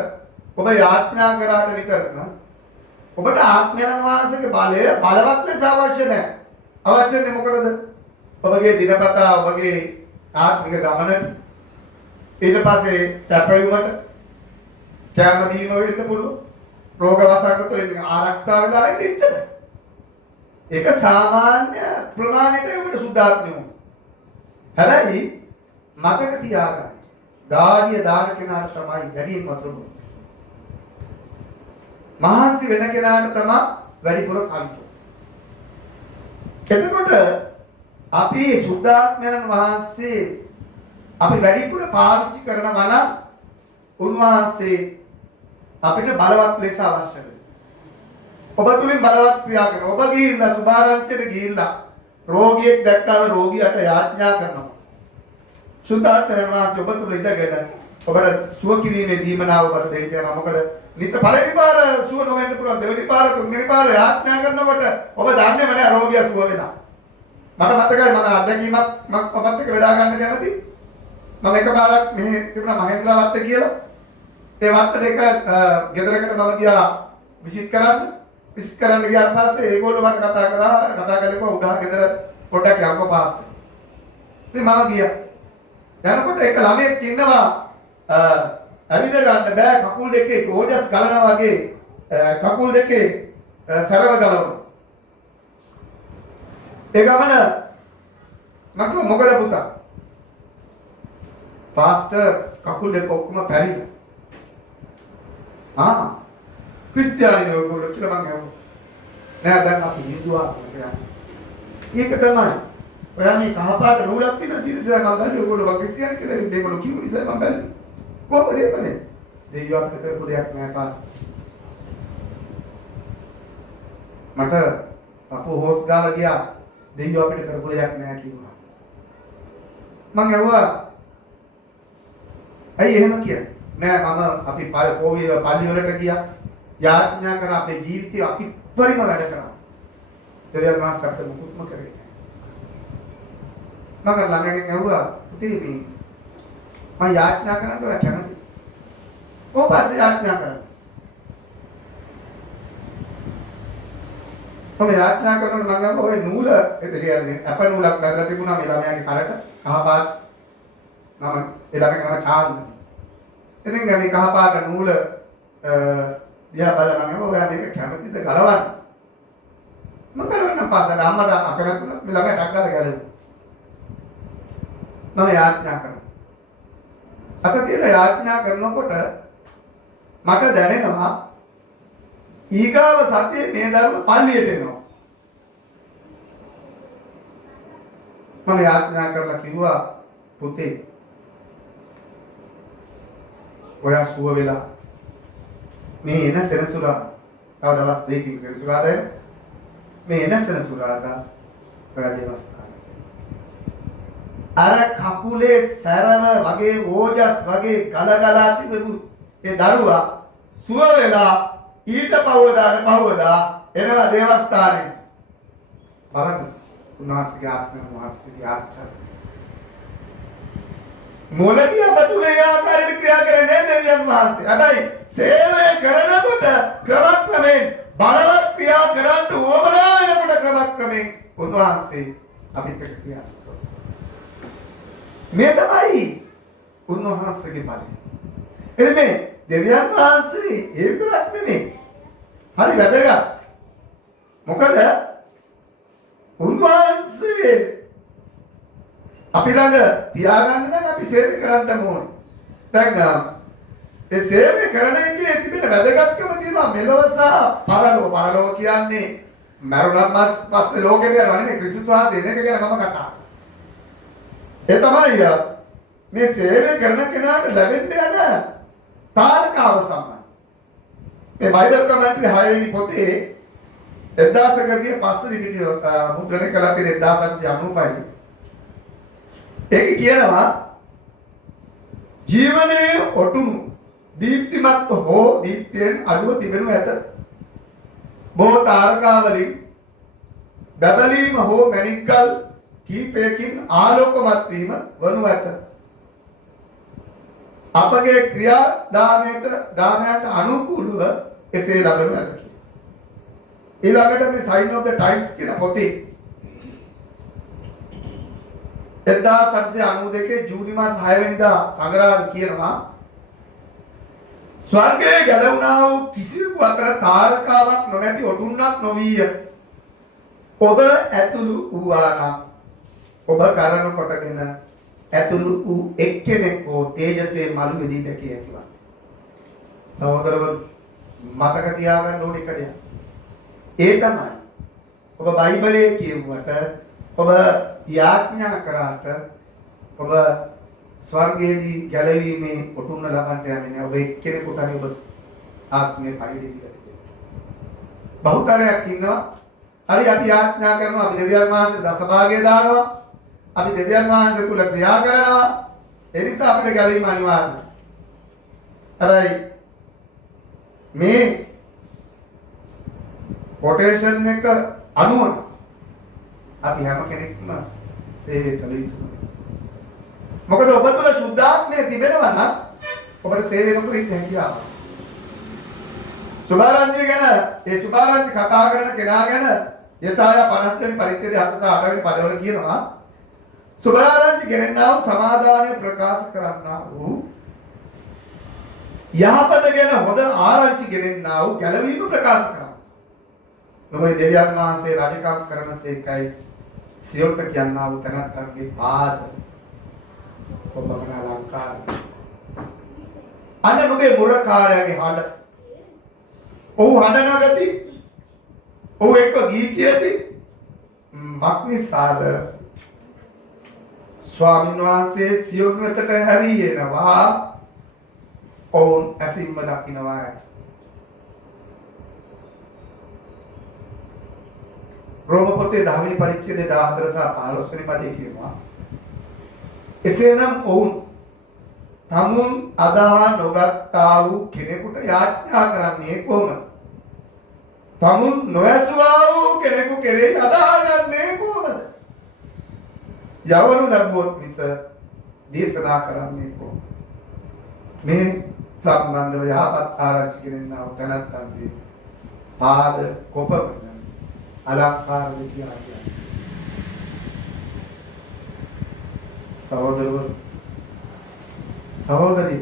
ඔබ යාඥා කරාට නිකරන ඔබට ආත්මයන් වහන්සේගේ බලය බලවත් ලෙස අවශ්‍ය නැහැ. අවශ්‍යන්නේ මොකටද? ඔබගේ දිනපතා ඔබගේ ආත්මික ගමනට ඊට පස්සේ සැපයුමට කැම බීම වෙන්න පුළුවන්. රෝග වසංගත වලින් ආරක්ෂා වෙලා ඉන්න ඉච්චද. ඒක සාමාන්‍ය ප්‍රමාණයට උඹට සුද්ධාත්මය වුණා. හැබැයි මතක තියාගන්න. දාඩිය දාන කෙනාට තමයි වැඩිම වතුර බොන්නේ. මහන්සි වෙන කෙනාට තමයි වැඩිපුර කන්නේ. එතකොට අපි සුද්ධාත්මයන් වහන්සේ අපි වැඩිපුර පාවිච්චි කරනවා නම් උන්වහන්සේ අපිට බලවත් ලෙස අවශ්‍ය වෙනවා. ඔබ තුලින් බලවත් ක්‍රියා කරනවා. ඔබ ගිහිල්ලා සුභාරංචියට ගිහිල්ලා රෝගියෙක් දැක්කම රෝගියට යාඥා කරනවා. සුද්ධාත්මයන් වහන්සේ ඔබ තුල ඉඳගෙන ඔබට සුව කිරීමේ දීමනාව ඔබට දෙන්න යනවා. මොකද නිතර පළවෙනි පාර සුව නොවෙන්න පුළුවන්. දෙවෙනි පාර තුන්වෙනි පාර යාඥා කරනකොට ඔබ දන්නේම නැහැ රෝගියා සුව වෙනවා. මට මතකයි මම අත්දැකීමක් මම ඔබත් එක්ක බෙදා ගන්න කැමතියි. මම එකපාරක් මෙහි තිබුණා මහේන්ද්‍රා වත්තේ කියලා. ඒ වත්තට එක ගෙදරකට මම ගියා විසිට් කරන්න. විසිට් කරන්න ගියාට පස්සේ ඒගොල්ලෝ මට කතා කරලා උඩහ ගෙදර පොඩ්ඩක් යම්කෝ පාස්ට. ඉතින් මම ගියා. යනකොට එක ළමයෙක් ඉන්නවා ඇවිද ගන්න බෑ කකුල් දෙකේ ඕජස් ගලනවා වගේ කකුල් දෙකේ සරව ගලනවා. ඒ ගමන මම මොකද පුතා? පාස්ටර් කකුල් දෙක ඔක්කොම පැරිලා. ක්‍රිස්තියානි ඔයගොල්ලෝ කියලා මම අහුවා. නෑ දැන් අපි හිතුවා කියලා. ඒක තමයි. ඔයා මේ කහපාට නූලක් තියෙන දින මම බැලුවා ඔයගොල්ලෝ ක්‍රිස්තියානි කියලා මේගොල්ලෝ කිව්ව නිසා මම බැලුවා. කොහොමද ඒකනේ? දෙවියෝ අපිට කරපු දෙයක් නෑ පාස්ටර්. මට අපෝ හොස් ගාලා ගියා. දෙවියෝ අපිට කරපු දෙයක් නෑ කිව්වා. මම ඇහුවා ඇයි එහෙම කියන්නේ? නෑ මම අපි පල්ලි වලට ගියා. යාඥා කරන අපේ ජීවිතය අපි පරිම වැඩ කරා. දෙවියන් වහන්සේ අපිට මුකුත්ම කරේ නැහැ. මම ළඟකින් ඇහුවා පුතේ මේ මම යාඥා කරන්න ඔයා කැමතිද? ඔව් පස්සේ යාඥා කරන්න. මම යාඥා කරනකොට මම අහුවා ඔය නූල එතන අප නූලක් බැඳලා තිබුණා මේ ළමයාගේ කරට කහපාට නම ඒ ළමයාගේ නම චාන්ද. ඉතින් මේ කහපාට නූල දිහා බලලා මම අහුවා ඔයා මේක කැමතිද ගලවන්න? මම ගලවන්න පාසල අම්මට අකමැති වුණා මේ ළමයා ටක් ගාලා ගැලුවා. මම යාඥා කරනවා. අත තියලා යාඥා කරනකොට මට දැනෙනවා ඊගාව සතියේ මේ දරුව පල්ලියට එනවා. මම යාඥා කරලා කිව්වා පුතේ ඔයා සුව වෙලා මේ එන සෙනසුරා තව දවස් දෙකකින් සෙනසුරාද මේ එන සෙනසුරාදා ඔයා දේවස්ථානට අර කකුලේ සැරව වගේ ඕජස් වගේ ගලගලා තිබු ඒ දරුවා සුව වෙලා ඊට පවවදා එනවා දේවස්ථානෙට. බලන්න උන්වහන්සේගේ ආත්මය උන්වහන්සේගේ ආචාර්ය. මොළදී අපතුලේ ආකාරයට ක්‍රියා කරන්නේ දෙවියන් වහන්සේ. හැබැයි සේවය කරනකොට ක්‍රමක්‍රමයෙන් බලවත් ක්‍රියා කරන්න උවමනා වෙනකොට ක්‍රමක්‍රමයෙන් උන්වහන්සේ අපිට ක්‍රියා කරනවා. මේ තමයි උන්වහන්සේගේ බලය. එන්නේ දෙවියන් වහන්සේ ඒ විතරක් නෙමෙයි. හරි වැදගත්. මොකද උන්වහන්සේ අපි ළඟ තියාගන්න නම් අපි සේවය කරන්න ඕනේ. දැන් ඒ සේවය කරන එකේ තිබෙන වැදගත්කම තියෙනවා මෙලොව සහ පරලොව. පරලොව කියන්නේ මරුණන් පස්සේ ලෝකෙට යනවා නේ ක්‍රිස්තුස් වහන්සේ එන එක ගැන මම කතා. ඒ තමයි මේ සේවය කරන කෙනාට ලැබෙන්න යන තාරකාව සම්බන්ධ. මේ බයිබල් කමෙන්ටරි 6 වෙනි පොතේ 1105 පිටුව මුද්‍රණය කළා තියෙන 1895. ඒක කියනවා ජීවනයේ ඔටුනු දීප්තිමත් හෝ දීප්තියෙන් අඩුව තිබෙනු ඇත. බොහෝ තාරකාවලින් බබලීම හෝ මණික්කල් කීපයකින් ආලෝකමත් වීම වනු ඇත. අපගේ ක්‍රියාදාමයට අනුකූලව එසේ ලබනු ඇත. ඊළඟට මේ Sign of the Times කියන පොතේ 1892 ජූනි මාස 6 වෙනිදා සංග්‍රහය කියනවා ස්වර්ගයේ ගැලවුණා වූ කිසිවෙකු අතර තාරකාවක් නොමැති ඔටුන්නක් නොවිය. ඔබ ඇතුළු වූවා ඔබ කරන කොටගෙන ඇතුළු වූ එක්කෙනෙක් හෝ තේජසේ මළු වෙදී දැකිය හැකියි. සහෝදරවරු මතක තියාගන්න ඕනේ එක දෙයක්. ඒ තමයි ඔබ බයිබලයේ කියුවට ඔබ යාඥා කරාට ඔබ ස්වර්ගයේදී ගැලවීමේ ඔටුන්න ලබන්න යන්නේ නැහැ. ඔබ එක්කෙනෙකුට හරි ඔබ ආත්මේ පරිදි දිලා තිබෙනවා. බහුතරයක් ඉන්නවා. හරි අපි යාඥා කරනවා අපි දෙවියන් වහන්සේ දසභාගය දානවා. අපි දෙවියන් වහන්සේ තුල ක්‍රියා කරනවා. ඒ නිසා අපිට ගැලවීම අනිවාර්යයි. හැබැයි මේ කොටේෂන් එක අනුව අපි හැම කෙනෙක්ම සේවය කළ යුතුයි. මොකද ඔබ තුල සුද්ධාත්මය තිබෙනවා නම් ඔබට සේවය නොකර ඉන්න හැකියාව. සුභාරංජි ගැන ඒ සුභාරංජි කතා කරන කෙනා ගැන යෙසායා 50 වෙනි පරිච්ඡේදයේ 7 සහ 8 වෙනි පදවල කියනවා සුභාරංජි ගෙනෙන්නා වූ සමාදානය ප්‍රකාශ කරන්නා වූ යහපත ගැන හොඳ ආරංචි ගෙනෙන්නා වූ ගැලවීම ප්‍රකාශ කරනවා. නොවේ දෙවියන් වහන්සේ රජකම් කරන සේකයි සියොන්ට කියන්නා වූ තනත්තන්ගේ පාද ඔබගෙන ලංකාවේ අන්න නුඹේ මුරකාරයාගේ හඬ ඔහු හඬ නගති ඔහු එක්ක ගී කියති මක්නිසාද ස්වාමීන් වහන්සේ සියොන් වෙතට හැරී එනවා ඔවුන් ඇසින්ම දකින්නවා. රෝම පොතේ 10 වෙනි පරිච්ඡේදයේ 14 සහ 15 වෙනි පදයේ කියනවා එසේනම් ඔවුන් තමුන් අදහා නොගත්තා වූ කෙනෙකුට යාඥා කරන්නේ කොහොමද? තමුන් නොඇසුවා වූ කෙනෙකු කෙරෙහි අදාගන්නේ කොහොමද? යවනු ලැබුවොත් මිස දේශනා කරන්නේ කොහොමද? මේ සම්බන්ධව යහපත් ආරංචි කෙරෙන්නා වූ තැනැත්තන්ගේ පාද කොපමණ අලංකාරද කියලා කියන්නේ. සහෝදරවරු සහෝදරි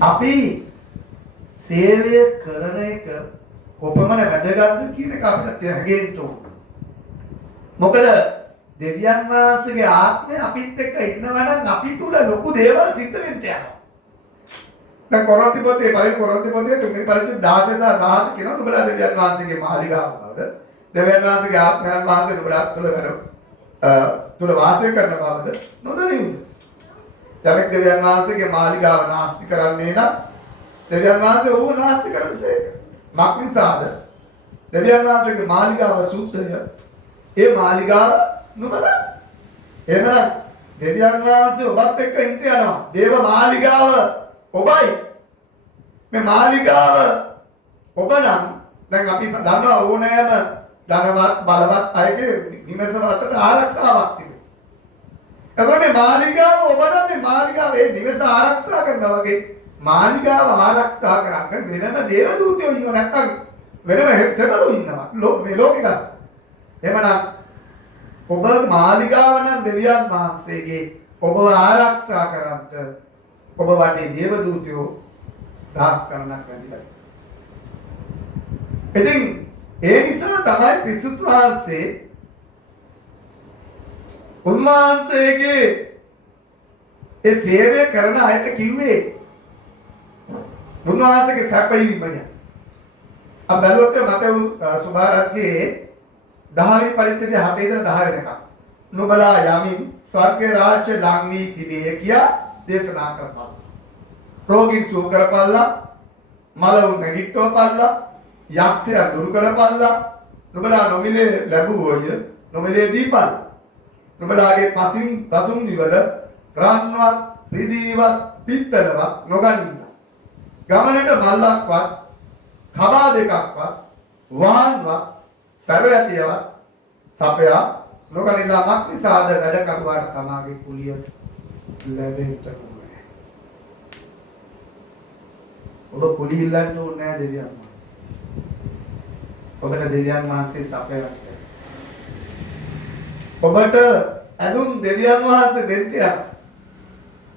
අපි සේවය කරන එක කොපමණ වැදගත්ද කියන එක අපිට තේරෙන්න ඕන. මොකද දෙවියන් වහන්සේගේ ආත්මය අපිත් එක්ක ඉන්නවා නම් අපි තුල ලොකු දේවල් සිද්ධ වෙන්න යනවා. දැන් කොරන්ති පොතේ පළවෙනි කොරන්ති පොතේ තුන්වෙනි පරිච්ඡේදය 16 සහ 17 කියනවා නුඹලා දෙවියන් වහන්සේගේ මාලිගාව බවද දෙවියන් වහන්සේගේ ආත්මයන් වහන්සේ නුඹලා තුල වාසය කරන බවද නොදැනීමද? යමෙක් දෙවියන් වහන්සේගේ මාලිගාව නාස්ති කරන්නේ නම් දෙවියන් වහන්සේ ඌව නාස්ති කරනසේක. මක් නිසාද? දෙවියන් වහන්සේගේ මාලිගාව සුද්ධය. ඒ මාලිගාව නුඹලා. එහෙනම් දෙවියන් වහන්සේ ඔබත් එක්ක ඉඳ යනවා. දේව මාලිගාව ඔබයි. මේ මාලිගාව ඔබ නම් දැන් අපි දන්නවා ඕනෑම ධනවත් බලවත් අයගේ නිවස වලට ආරක්ෂාවක් තිබෙනවා. එතකොට මේ මාලිගාව ඔබ නම් මේ මාලිගාව ඒ නිවස ආරක්ෂා කරනවා වගේ මාලිගාව ආරක්ෂා කරන්න වෙනම දේව දූතයෝ ඉන්නව නැත්නම් වෙනම සෙබළු ඉන්නවා මේ ලෝකෙ ගන්න. එහෙමනම් ඔබ මාලිගාව නම් දෙවියන් වහන්සේගේ ඔබව ආරක්ෂා කරන්ට ඔබ වටේ දේව දූතයෝ දහස් ගණනක් වැඩිලා. ඉතින් ඒ නිසා තමයි ක්‍රිස්තුස් වහන්සේ උන්වහන්සේගේ ඒ සේවය කරන අයට කිව්වේ උන්වහන්සේගේ සැපයීම ගැන. අපි බැලුවොත් මතෙව් සුභාරච්චියේ 10 වෙනි පරිච්ඡේදය 7 ඉඳලා 10 වෙනකම් නුඹලා යමින් ස්වර්ග රාජ්‍ය ලං වී තිබේ කියා දේශනා කරපල්ලා. රෝගීන් සුව කරපල්ලා, මලවුන් නැගිට්ටවපල්ලා, යක්ෂයා දුරු කරපල්ලා. නුඹලා නොමිලේ ලැබුවෝය, නොමිලේ දීපල්ලා. නුඹලාගේ පසුන් නිවල රන්වත්, රිදීවත්, පිත්තලවත් නොගනින්න. ගමනට මල්ලක්වත්, කබා දෙකක්වත්, වහන්වත්, සැරයටියවත් සපයා නොගනිලා මක් නිසාද වැඩ කරුවාට තමාගේ කුලිය ලැබෙන්න ඕනේ. ඔබ කුලිය ඉල්ලන්න ඕනේ නැහැ දෙවියන් වහන්සේ. ඔබට දෙවියන් වහන්සේ සපයන්න. ඔබට ඇඳුම් දෙවියන් වහන්සේ දෙන්න යනවා.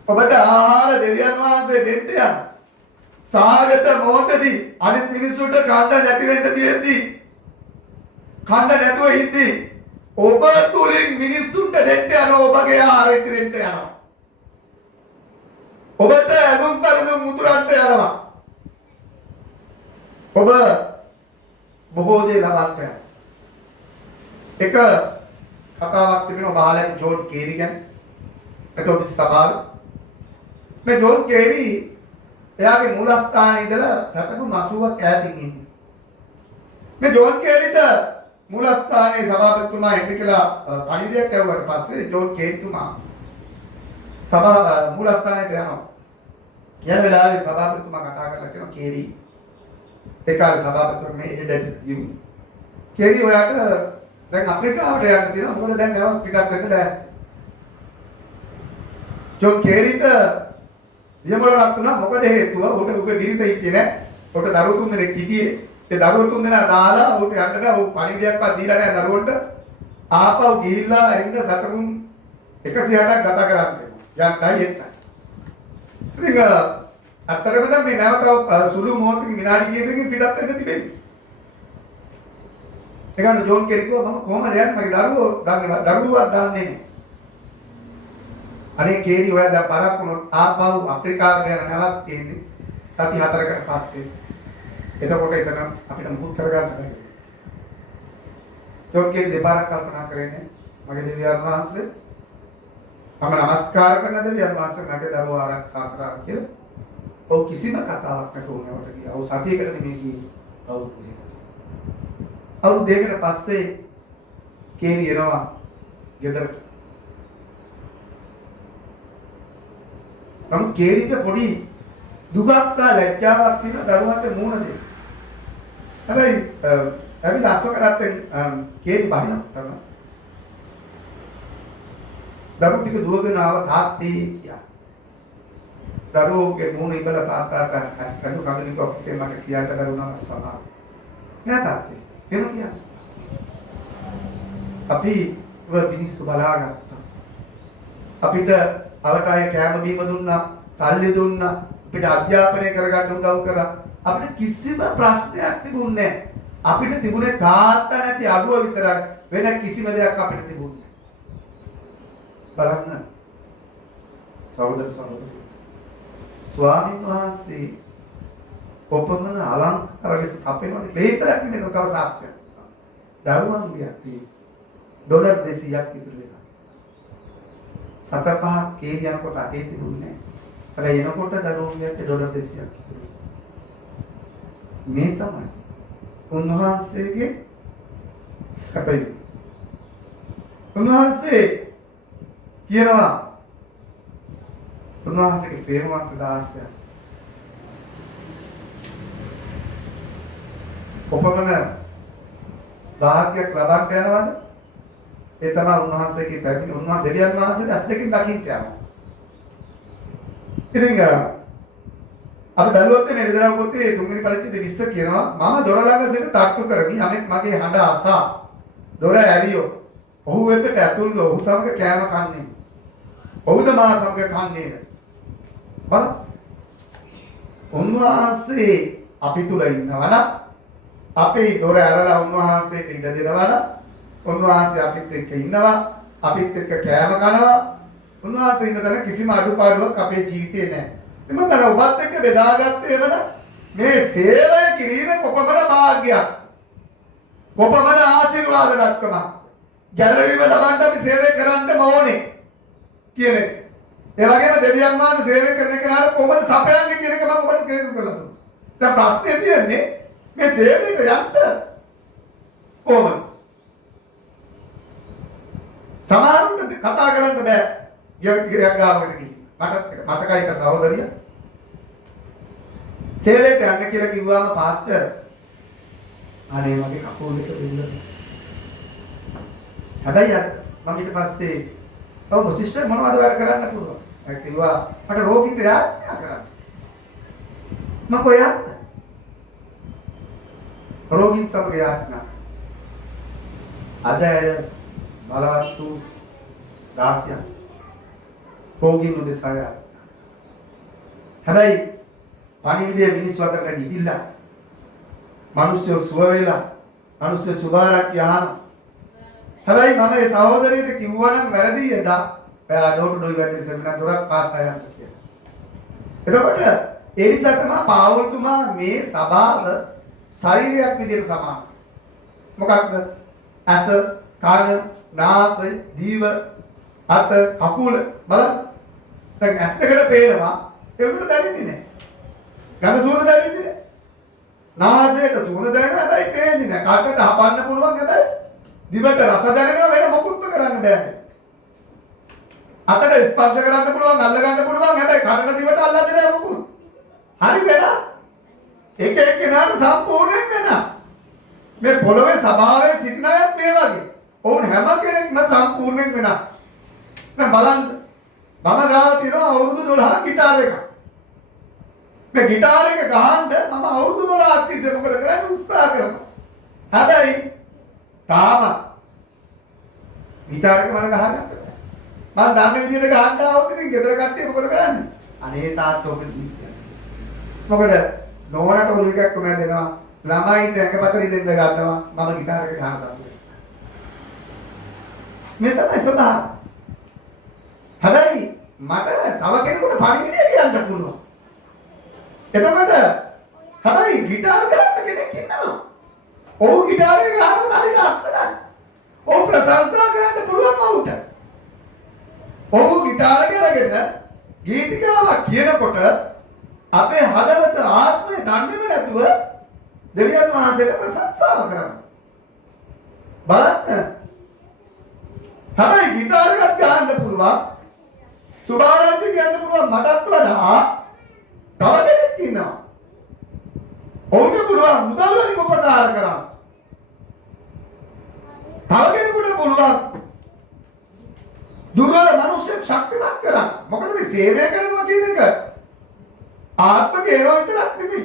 ඔබට ආහාර දෙවියන් වහන්සේ දෙන්න යනවා. සාගත මොහොතදී අනිත් මිනිසුන්ට කන්න නැති වෙන්න තියෙද්දි කන්න නැතුව ඉද්දී ඔබ තුලින් මිනිසුන්ට දෙන්න යන ඔබගේ ආහාර ඉදිරියට යනවා. ඔබට ඇඳුම් පළඳුම් මුතුරන්ට යනවා. ඔබ බොහෝ දේ ලබන්න යනවා. එක කතාවක් තිබෙනවා බාලක ජෝන් කේරි ගැන. එතකොට සභාව මේ ජෝන් කේරි එයාගේ මූලස්ථානයේ ඉඳලා සතපු 80ක් ඈතින් ඉන්නේ. මේ ජෝන් කේරිට මූලස්ථානයේ සභාපතිතුමා එන්න කියලා පණිවිඩයක් ඇහුවට පස්සේ ජෝන් කේරිතුමා මූලස්ථානයට යනවා. යන වෙලාවේ සභාපතිතුමා කතා කරලා කියනවා කේරි ඒ කාලේ සභාපතිතුමා මේ හෙඩට කියමු. කේරි ඔයාට දැන් අප්‍රිකාවට යන්න තියෙනවා. මොකද දැන් නැවක් පිටත් වෙන්න ලෑස්ති. ජෝන් කේරිට වියමලක් තුනක් මොකද හේතුව? උට උගේ බිරිඳ හිටියේ නැහැ. උට දරුවෝ තුන් දෙනෙක් හිටියේ. ඒ දරුවෝ තුන් දෙනා දාලා උට යන්න බෑ. ඌ පණිවිඩයක්වත් දීලා නැහැ දරුවන්ට. ආපහු ගිහිල්ලා එන්න සතකුන් 108ක් ගත කරන්න. යන්නයි එන්නයි. ඉතින් අත්‍තරම දැන් මේ නැවත සුළු මොහොතකින් විනාඩි කිහිපයකින් පිටත් වෙන්න තිබෙන්නේ. ඒකන ජෝන් කෙරි කිව්වා මම කොහමද යන්නේ? මගේ දරුවෝ දන්නේවත් දන්නේ නැහැ. අනේ කේරි ඔයා දැන් පරක් වුණොත් ආපහු අප්‍රිකාවට යන නැවක් තියෙන්නේ සති 4කට පස්සේ. එතකොට එතන අපිට මුකුත් කරගන්න බැහැ. ජෝන් කේරි දෙපාරක් කල්පනා කරන්නේ මගේ දෙවියන් වහන්සේ මම නමස්කාර කරන දෙවියන් වහන්සේ මගේ දරුවෝ ආරක්ෂා කරා කියලා. ඔව් කිසිම කතාවක් නැතුව උනවට කියලා. ඔව් සතියකට නෙමෙයි කිව්වේ. අවුරුදු දෙකකට පස්සේ කේරි එනවා ගෙදරට. නම් කේරිට පොඩි දුකක් සහ ලැජ්ජාවක් තියෙන දරුවන්ට මූණ දෙන්න. හැබැයි ඇවිල්ලා අස්ව කරත්තෙන් කේලි බහිනවා තමයි. දරුවෝ ටික දුවගෙන ආව තාත්තේ කියා. දරුවෝගේ මූණ ඉබල තාත්තාට ඇස් කඳු කඳුනික ඔක්කේ මට කියන්න බැරුණා සමහර. නෑ තාත්තේ. එහෙම කියන්නේ. අපි මිනිස්සු බලාගත්තා. අපිට අවට අය කෑම බීම දුන්නා, සල්ලි දුන්නා, අපිට අධ්‍යාපනය කරගන්න උදව් කරා. අපිට කිසිම ප්‍රශ්නයක් තිබුණේ නැහැ. අපිට තිබුණේ තාත්තා නැති අඩුව විතරක්, වෙන කිසිම දෙයක් අපිට තිබුණේ නැහැ. බලන්න. සහෝදර සහෝදරියෝ. ස්වාමීන් වහන්සේ කොපමණ අලංකාර ලෙස සපයනවද? ලේතරක් නෙමෙයි තව සාක්ෂියක්. දරුවන්ගේ අතේ ඩොලර් 200ක් ඉතුරු වෙනවා. 7-5 කේලි යනකොට අතේ තිබුණේ නැහැ. හැබැයි එනකොට දරුවන්ගේ අතේ ඩොලර් 200ක් ඉතුරු වෙනවා. මේ තමයි උන්වහන්සේගේ සැපය. උන්වහන්සේ කියනවා උන්වහන්සේගේ ප්‍රේමවන්ත දාසයා කොපමණ භාග්‍යයක් ලබන්න යනවද? ඒ තමයි උන්වහන්සේගේ පැමිණ උන්වහන්සේ දෙවියන් වහන්සේට ඇස් දෙකෙන් දකින්න යනවා. ඉතින් අපි බැලුවොත් මේ නිදරව පොතේ 3 වෙනි පරිච්ඡේදය 20 කියනවා මම දොර ළඟ සිට තට්ටු කරමි යමෙක් මගේ හඬ අසා දොර ඇරියෝ ඔහු වෙතට ඇතුල් ඔහු සමග කෑම කන්නේ ඔහුද මා සමග කන්නේද බලන්න උන්වහන්සේ අපි තුල ඉන්නවනම් අපේ දොර ඇරලා උන්වහන්සේට ඉඩ දෙනවනම් උන්වහන්සේ අපිත් එක්ක ඉන්නවා අපිත් එක්ක කෑම කනවා උන්වහන්සේ ඉන්න තැන කිසිම අඩුපාඩුවක් අපේ ජීවිතේ නැහැ. මම අර ඔබත් එක්ක බෙදාගත්තේ එවන මේ සේවය කිරීම කොපමණ වාග්යක් කොපමණ ආශිර්වාදකමක් ගැළවීම ලබන්න අපි සේවය කරන්න ඕනේ කියන එක. ඒ වගේම දෙවියන් වහන්සේ සේවය කරන කෙනාට කොහොමද සපයන්නේ කියන එක මම ඔබට කියන්න කළා. දැන් ප්‍රශ්නේ තියෙන්නේ මේ සේවයට යන්න කොහොමද? සමහරුන්ට කතා කරන්න බෑ. ගියක් ගාවට ගිහින්. මතකයි එක සහෝදරිය සේවයට යන්න කියලා කිව්වම පාස්ටර් අනේ මගේ කකුල් දෙක බින්දලා. හැබැයි මම ඊට පස්සේ ඔව් සිස්ටර් මොනවද වැඩ කරන්න පුළුවන්? මම කිව්වා මට රෝගීන්ට යාඥා කරන්න. මම කොහේ යන්න? රෝගීන් සමග යාඥා. අද බලවත් වූ දාසියක් රෝගීන් උදෙසා යාඥා. හැබැයි පණිවිඩය මිනිස්සු අතරට ගිහිල්ලා මිනිස්සු සුව වෙලා මිනිස්සු සුභාරච්චි ආන. හැබැයි මම ඒ සහෝදරියට කිව්වා නම් වැරදි එදා ඔයා ඩෝට් ඩෝයි වැඩි සෙමිනාර් දොරක් පාස් ආයන්න කියලා. එතකොට ඒ නිසා තමයි පාවුල්තුමා මේ සභාව ශරීරයක් විදිහට සමාන. මොකක්ද? ඇස, කන, නාසය, දිව, අත, කකුල බලන්න. දැන් ඇස් දෙකට පේනවා ඒකට දැනෙන්නේ නැහැ. ගඳ සුවඳ දැනෙන්නේ නැහැ. නාසයට සුවඳ දැනෙනවා හැබැයි පේන්නේ නැහැ. කටට හපන්න පුළුවන් හැබැයි දිවට රස දැනෙනවා වෙන මොකුත් කරන්න බෑ. අතට ස්පර්ශ කරන්න පුළුවන් අල්ල ගන්න පුළුවන් හැබැයි කටට දිවට අල්ලන්න බෑ මොකුත්. හරි වෙනස්. එක එක්කෙනාට සම්පූර්ණයෙන් වෙනස්. මේ පොළොවේ ස්වභාවයේ සිටින අයත් මේ වගේ. ඔවුන් හැම කෙනෙක්ම සම්පූර්ණයෙන් වෙනස්. දැන් බලන්න. මම ගාව තියෙනවා අවුරුදු 12ක් গিitar එකක්. මේ গিitar එක ගහන්න මම අවුරුදු 12ක් තිස්සේ මොකද කරන්නේ උත්සාහ කරනවා. හැබැයි තාම গিitar එක මම ගහගත්තා. මම දන්න විදිහට ගහන්න ආවොත් ඉතින් ගෙදර කට්ටිය මොකද කරන්නේ? අනේ තාත්තෝ ඔබ මොකද නෝනට ඔලු එකක් කොහමද දෙනවා? ළමයින්ට ඇඟපතර ඉදෙන්න ගන්නවා. මම গিitar එක ගහන සතුටු. මේ තමයි ස්වභාවය. හැබැයි මට තව කෙනෙකුට පණිවිඩය කියන්න පුළුවන්. එතකොට හැබැයි গিitar ගන්න කෙනෙක් ඉන්නවා. ඔහු গিitar එක ගන්නකොට හරි ලස්සනයි. ඔහු ප්‍රශංසා කරන්න පුළුවන් ඔහුට. ඔහු গিitar එක අරගෙන ගීතිකාවක් කියනකොට අපේ හදවත ආත්මය දන්නේම නැතුව දෙවියන් වහන්සේට ප්‍රශංසා කරනවා. බලන්න. හැබැයි গিitar එකක් ගන්න පුළුවන්. සුභාරංචි කියන්න පුළුවන් මටත් වඩා තව කෙනෙක් ඉන්නවා. ඔවුන්ට පුළුවන් මුදල් වලින් උපකාර කරන්න. තව කෙනෙකුට පුළුවන් දුර්වල මිනිස්සුන් ශක්තිමත් කරන්න. මොකද මේ සේවය කරනවා කියන එක ආත්ම ගේනවා විතරක් නෙමෙයි.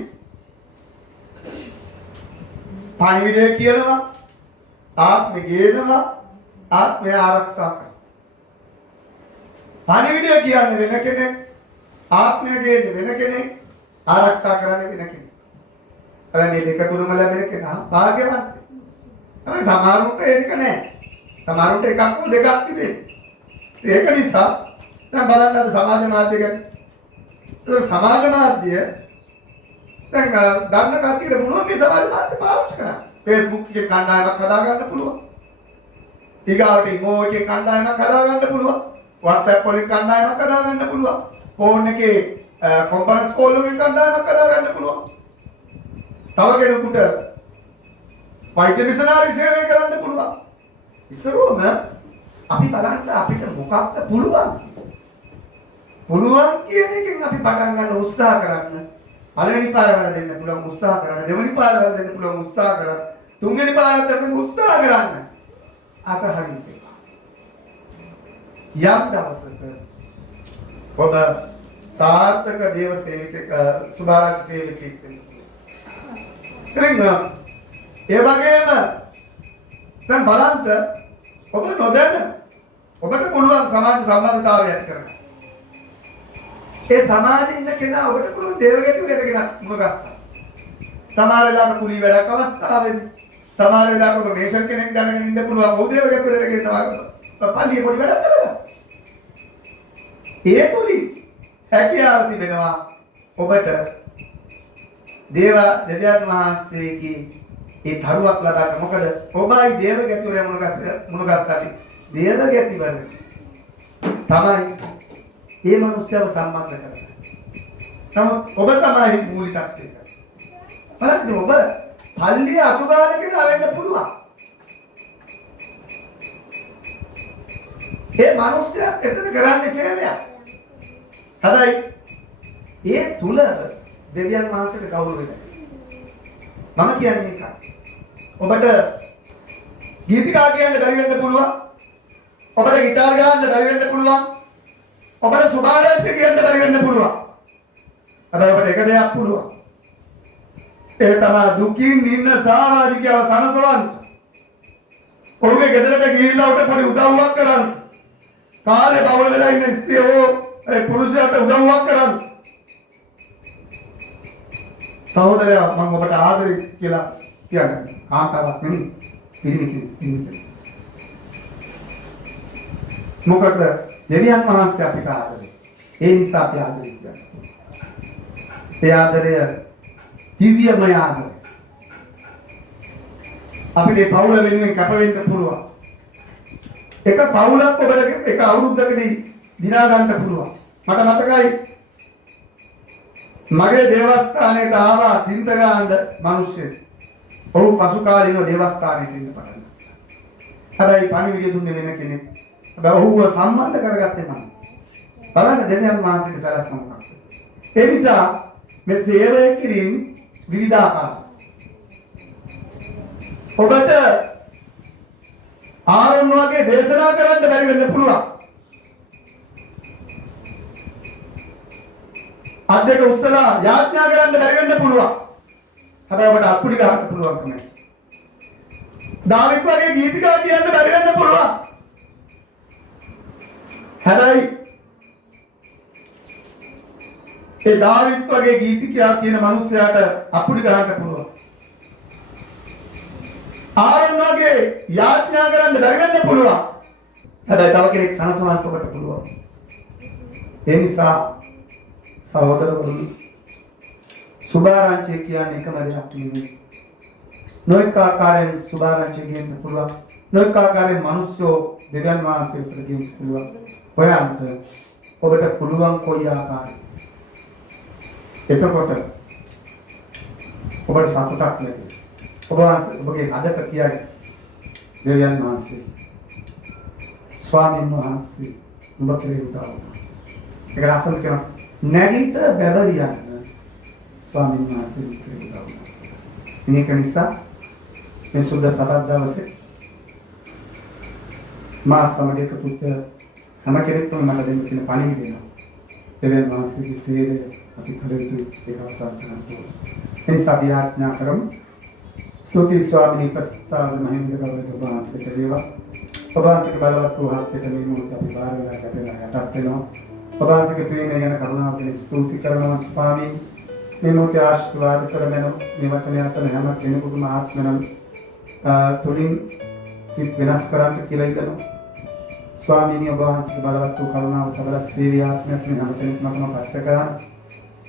පණිවිඩය කියනවා, ආත්මය ගේනවා, ආත්මය ආරක්ෂා කරනවා. පණිවිඩය කියන්නේ වෙන කෙනෙක්, ආත්මය ගේන්නේ වෙන කෙනෙක්, ආරක්ෂා කරන්නේ වෙන කෙනෙක්. මේ දෙක තුනම ලැබෙන කෙනා භාග්‍යවත්. තමයි සමහරුන්ට ඒක නෑ. සමහරුන්ට එකක් හෝ දෙකක් තිබෙන්නේ. ඒක නිසා දැන් බලන්න අද සමාජ මාධ්‍ය ගැන. ඒක සමාජ මාධ්‍ය දැන් දන්න කට්ටියට මොනවද මේ සමාජ මාධ්‍ය පාවිච්චි කරන්නේ? Facebook එකේ කණ්ඩායමක් හදා ගන්න පුළුවන්. ඊගාවට ඉමෝ එකේ කණ්ඩායමක් හදා ගන්න පුළුවන්. WhatsApp වලින් කණ්ඩායමක් හදා ගන්න පුළුවන්. ෆෝන් එකේ කොන්ෆරන්ස් කෝල් වලින් කණ්ඩායමක් හදා ගන්න පුළුවන්. තව කෙනෙකුට වෛද්‍ය විසනාරි සේවය කරන්න පුළුවන්. ඉස්සරෝම අපි බලන්න අපිට මොකක්ද පුළුවන්? පුළුවන් කියන එකෙන් අපි පටන් ගන්න උත්සාහ කරන්න. පළවෙනි පාර වල දෙන්න පුළුවන් උත්සාහ කරන්න. දෙවෙනි පාර වල දෙන්න පුළුවන් උත්සාහ කරන්න. තුන්වෙනි පාරට දෙන්න උත්සාහ කරන්න. අතහරින්න එපා. යම් දවසක ඔබ සාර්ථක දේව සේවකෙක් සුභාරාජ්‍ය සේවකෙක් වෙන්න. ඒ වගේම දැන් බලන්න ඔබ නොදැන ඔබට පුළුවන් සමාජ සම්බන්ධතාවය ඇති කරගන්න. ඒ සමාජයේ ඉන්න කෙනා ඔබට පුළුවන් දේවගැටුවකට ගෙන මුණ ගස්සා. සමහර වෙලාවට කුලී වැඩක් අවස්ථාවේදී සමහර වෙලාවට ඔබ මේෂන් කෙනෙක් දැනගෙන ඉන්න පුළුවන් ඔව් දේවගැටුවකට ගෙනවා පල්ලියේ පොඩි වැඩක් කරලා. ඒ කුලී හැකියාව තිබෙනවා ඔබට දෙවියන් වහන්සේගේ ඒ තරුවක් ලබන්න. මොකද ඔබයි දේවගැතිවරයා මුණ ගස්සටි දේවගැතිවර තමයි මේ මිනිස්සුව සම්බන්ධ කරගන්නේ. නමුත් ඔබ තමයි මූලිකත්වය. බලන්න ඔබ පල්ලිය අතු ගන්න කෙනා වෙන්න පුළුවන්. ඒ මිනිස්සයා එතන කරන්නේ සේවයක්. හැබැයි ඒ තුල දෙවියන් වහන්සේට ගෞරවය දෙන්න. මම කියන්නේ ඒකයි. ඔබට ගීතිකා කියන්න බැරි වෙන්න පුළුවන්. ඔබට গিitar ගන්න බැරි වෙන්න පුළුවන්. ඔබට සුභාරාජ්‍ය කියන්න බැරි වෙන්න පුළුවන්. හැබැයි ඔබට එක දෙයක් පුළුවන්. ඒ තමයි දුකින් ඉන්න සාමාජිකයව සනසවන්න. ඔහුගේ ගෙදරට ගිහිල්ලා උට පොඩි උදව්වක් කරන්න. කාර්ය බහුල වෙලා ඉන්න ස්ත්‍රියෝ ඒ පුරුෂයාට උදව්වක් කරන්න. සහෝදරයා මම ඔබට ආදරේ කියලා කියන්නේ කාන්තාවක් නෙමෙයි පිරිමිකෙක්. මොකද දෙවියන් වහන්සේ අපිට ආදරේ. ඒ නිසා අපි ආදරේ කියන්නේ. ඒ ආදරය දිව්‍යමය ආදරය. අපිට පවුල වෙනුවෙන් කැප වෙන්න පුළුවන්. එක පවුලක් ඔබට එක අවුරුද්දකදී දිනා ගන්න පුළුවන්. මට මතකයි මගේ දේවස්ථානයට ආවා තින්ත ගන්න මිනිස්සු. ඔහු පසු කාලිනව දේවස්ථානයට ඉන්න පටන් ගත්තා. හැබැයි පණිවිඩය දුන්නේ වෙන කෙනෙක්. හැබැයි ඔහුව සම්බන්ධ කරගත්තේ මම. බලන්න දෙවියන් වහන්සේගේ සලස්ම මොකක්ද? ඒ නිසා මේ සේවය කිරීම විවිධාකාරයි. ඔබට ආරොන් වගේ දේශනා කරන්න බැරි වෙන්න පුළුවන්. අධ්‍යක උත්සලා යාඥා කරන්න බැරි වෙන්න පුළුවන්. හැබැයි ඔබට අත්පුඩි ගහන්න පුළුවන්කම නැහැ. දාවිත් වගේ ගීතිකා කියන්න බැරි වෙන්න පුළුවන්. හැබැයි ඒ දාවිත් වගේ ගීතිකයා කියන මිනිසයාට අත්පුඩි ගහන්න පුළුවන්. ආරොන් වගේ යාඥා කරන්න බැරි වෙන්න පුළුවන්. හැබැයි තව කෙනෙක් සනසවන්න ඔබට පුළුවන්. ඒ නිසා සහෝදරවරුනි සුභාරංචිය කියන්නේ එකම දෙයක් නෙවෙයි. නොඑක ආකාරයෙන් සුභාරංචිය කියන්න පුළුවන්. නොඑක ආකාරයෙන් මිනිස්සු දෙවියන් වහන්සේට කියන්න පුළුවන්. ඔයාලට ඔබට පුළුවන් කොයි ආකාරයෙන්. එතකොට ඔබට සතුටක් ලැබෙයි. ඔබගේ හදට කියයි දෙවියන් වහන්සේ ස්වාමීන් වහන්සේ ඔබ කෙරෙහි උදව් වුණා. ඒක රසල් කරන නැගිට බැබලියන්න ස්වාමීන් වහන්සේ කෙරෙහි උදව් වුණා. මේක නිසා මේ සුද්ධ සබත් දවසේ මා සමග එකතු වෙච්ච හැම කෙනෙක්ම මට දෙන්න තියෙන පණිවිඩය දෙනවා. දෙවියන් වහන්සේගේ සේවය අපි කළ යුතු ඒක අවසන් කරනවා. එනිසා අපි ආඥා කරමු. ස්තුති ස්වාමීනි ප්‍රසාද මහින්ද ගෞරව ඔබ වහන්සේට වේවා. ඔබ වහන්සේගේ බලවත් වූ හස්තයට මේ මොහොත අපි බාර වෙලා කැපෙලා යටත් වෙනවා. ඔබ වහන්සේගේ ප්‍රේමය ගැන කරුණාව ගැන ස්තුති කරනවා ස්වාමීනි. මේ මොහොතේ ආශිර්වාද කරගෙන මේ වචනය අසන හැම කෙනෙකුගේම ආත්මනම් තුලින් සිත් වෙනස් කරන්න කියලා ඉල්ලනවා. ස්වාමීනි ඔබ වහන්සේගේ බලවත් වූ කරුණාව තවල සේවී ආත්මයක් මේ හැම කෙනෙක්ම පත් කරගන්න.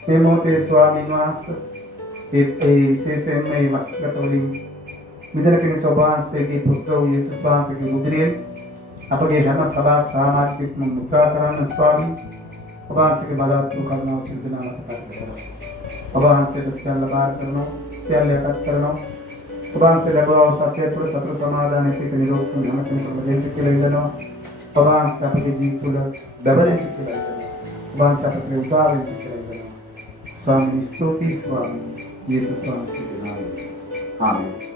මේ මොහොතේ ස්වාමීන් වහන්සේ ඒ විශේෂයෙන් මේ වස්තුගත වලින් මිදෙන කෙනෙක් ඔබ වහන්සේගේ පුත්‍ර වූ යේසුස් වහන්සේගේ උදරියෙන් අපගේ හැම සභා සමාජිකත්වම මුත්‍රා කරන්න ස්වාමී ඔබ වහන්සේගේ බලවත් වූ කරුණාව සිද්ධ නාමයට පත් කරගන්න. ඔබ වහන්සේට සියල්ල බාර කරනවා සියල්ල යටත් කරනවා. ඔබ වහන්සේ ලැබුවා වූ සත්‍ය තුළ සතර සමාදානයේ පිට නිරෝධ වන හැම කෙනෙකුම දෙන්න කියලා ඉල්ලනවා. ඔබ වහන්සේ අපගේ ජීවිත තුළ බැබලෙන්න කියලා ඉල්ලනවා. ඔබ වහන්සේ අපගේ උදාවෙන්න කියලා ඉල්ලනවා. ස්වාමී ස්තුති ස්වාමී යේසුස් වහන්සේගේ නාමයෙන් ආමේන්.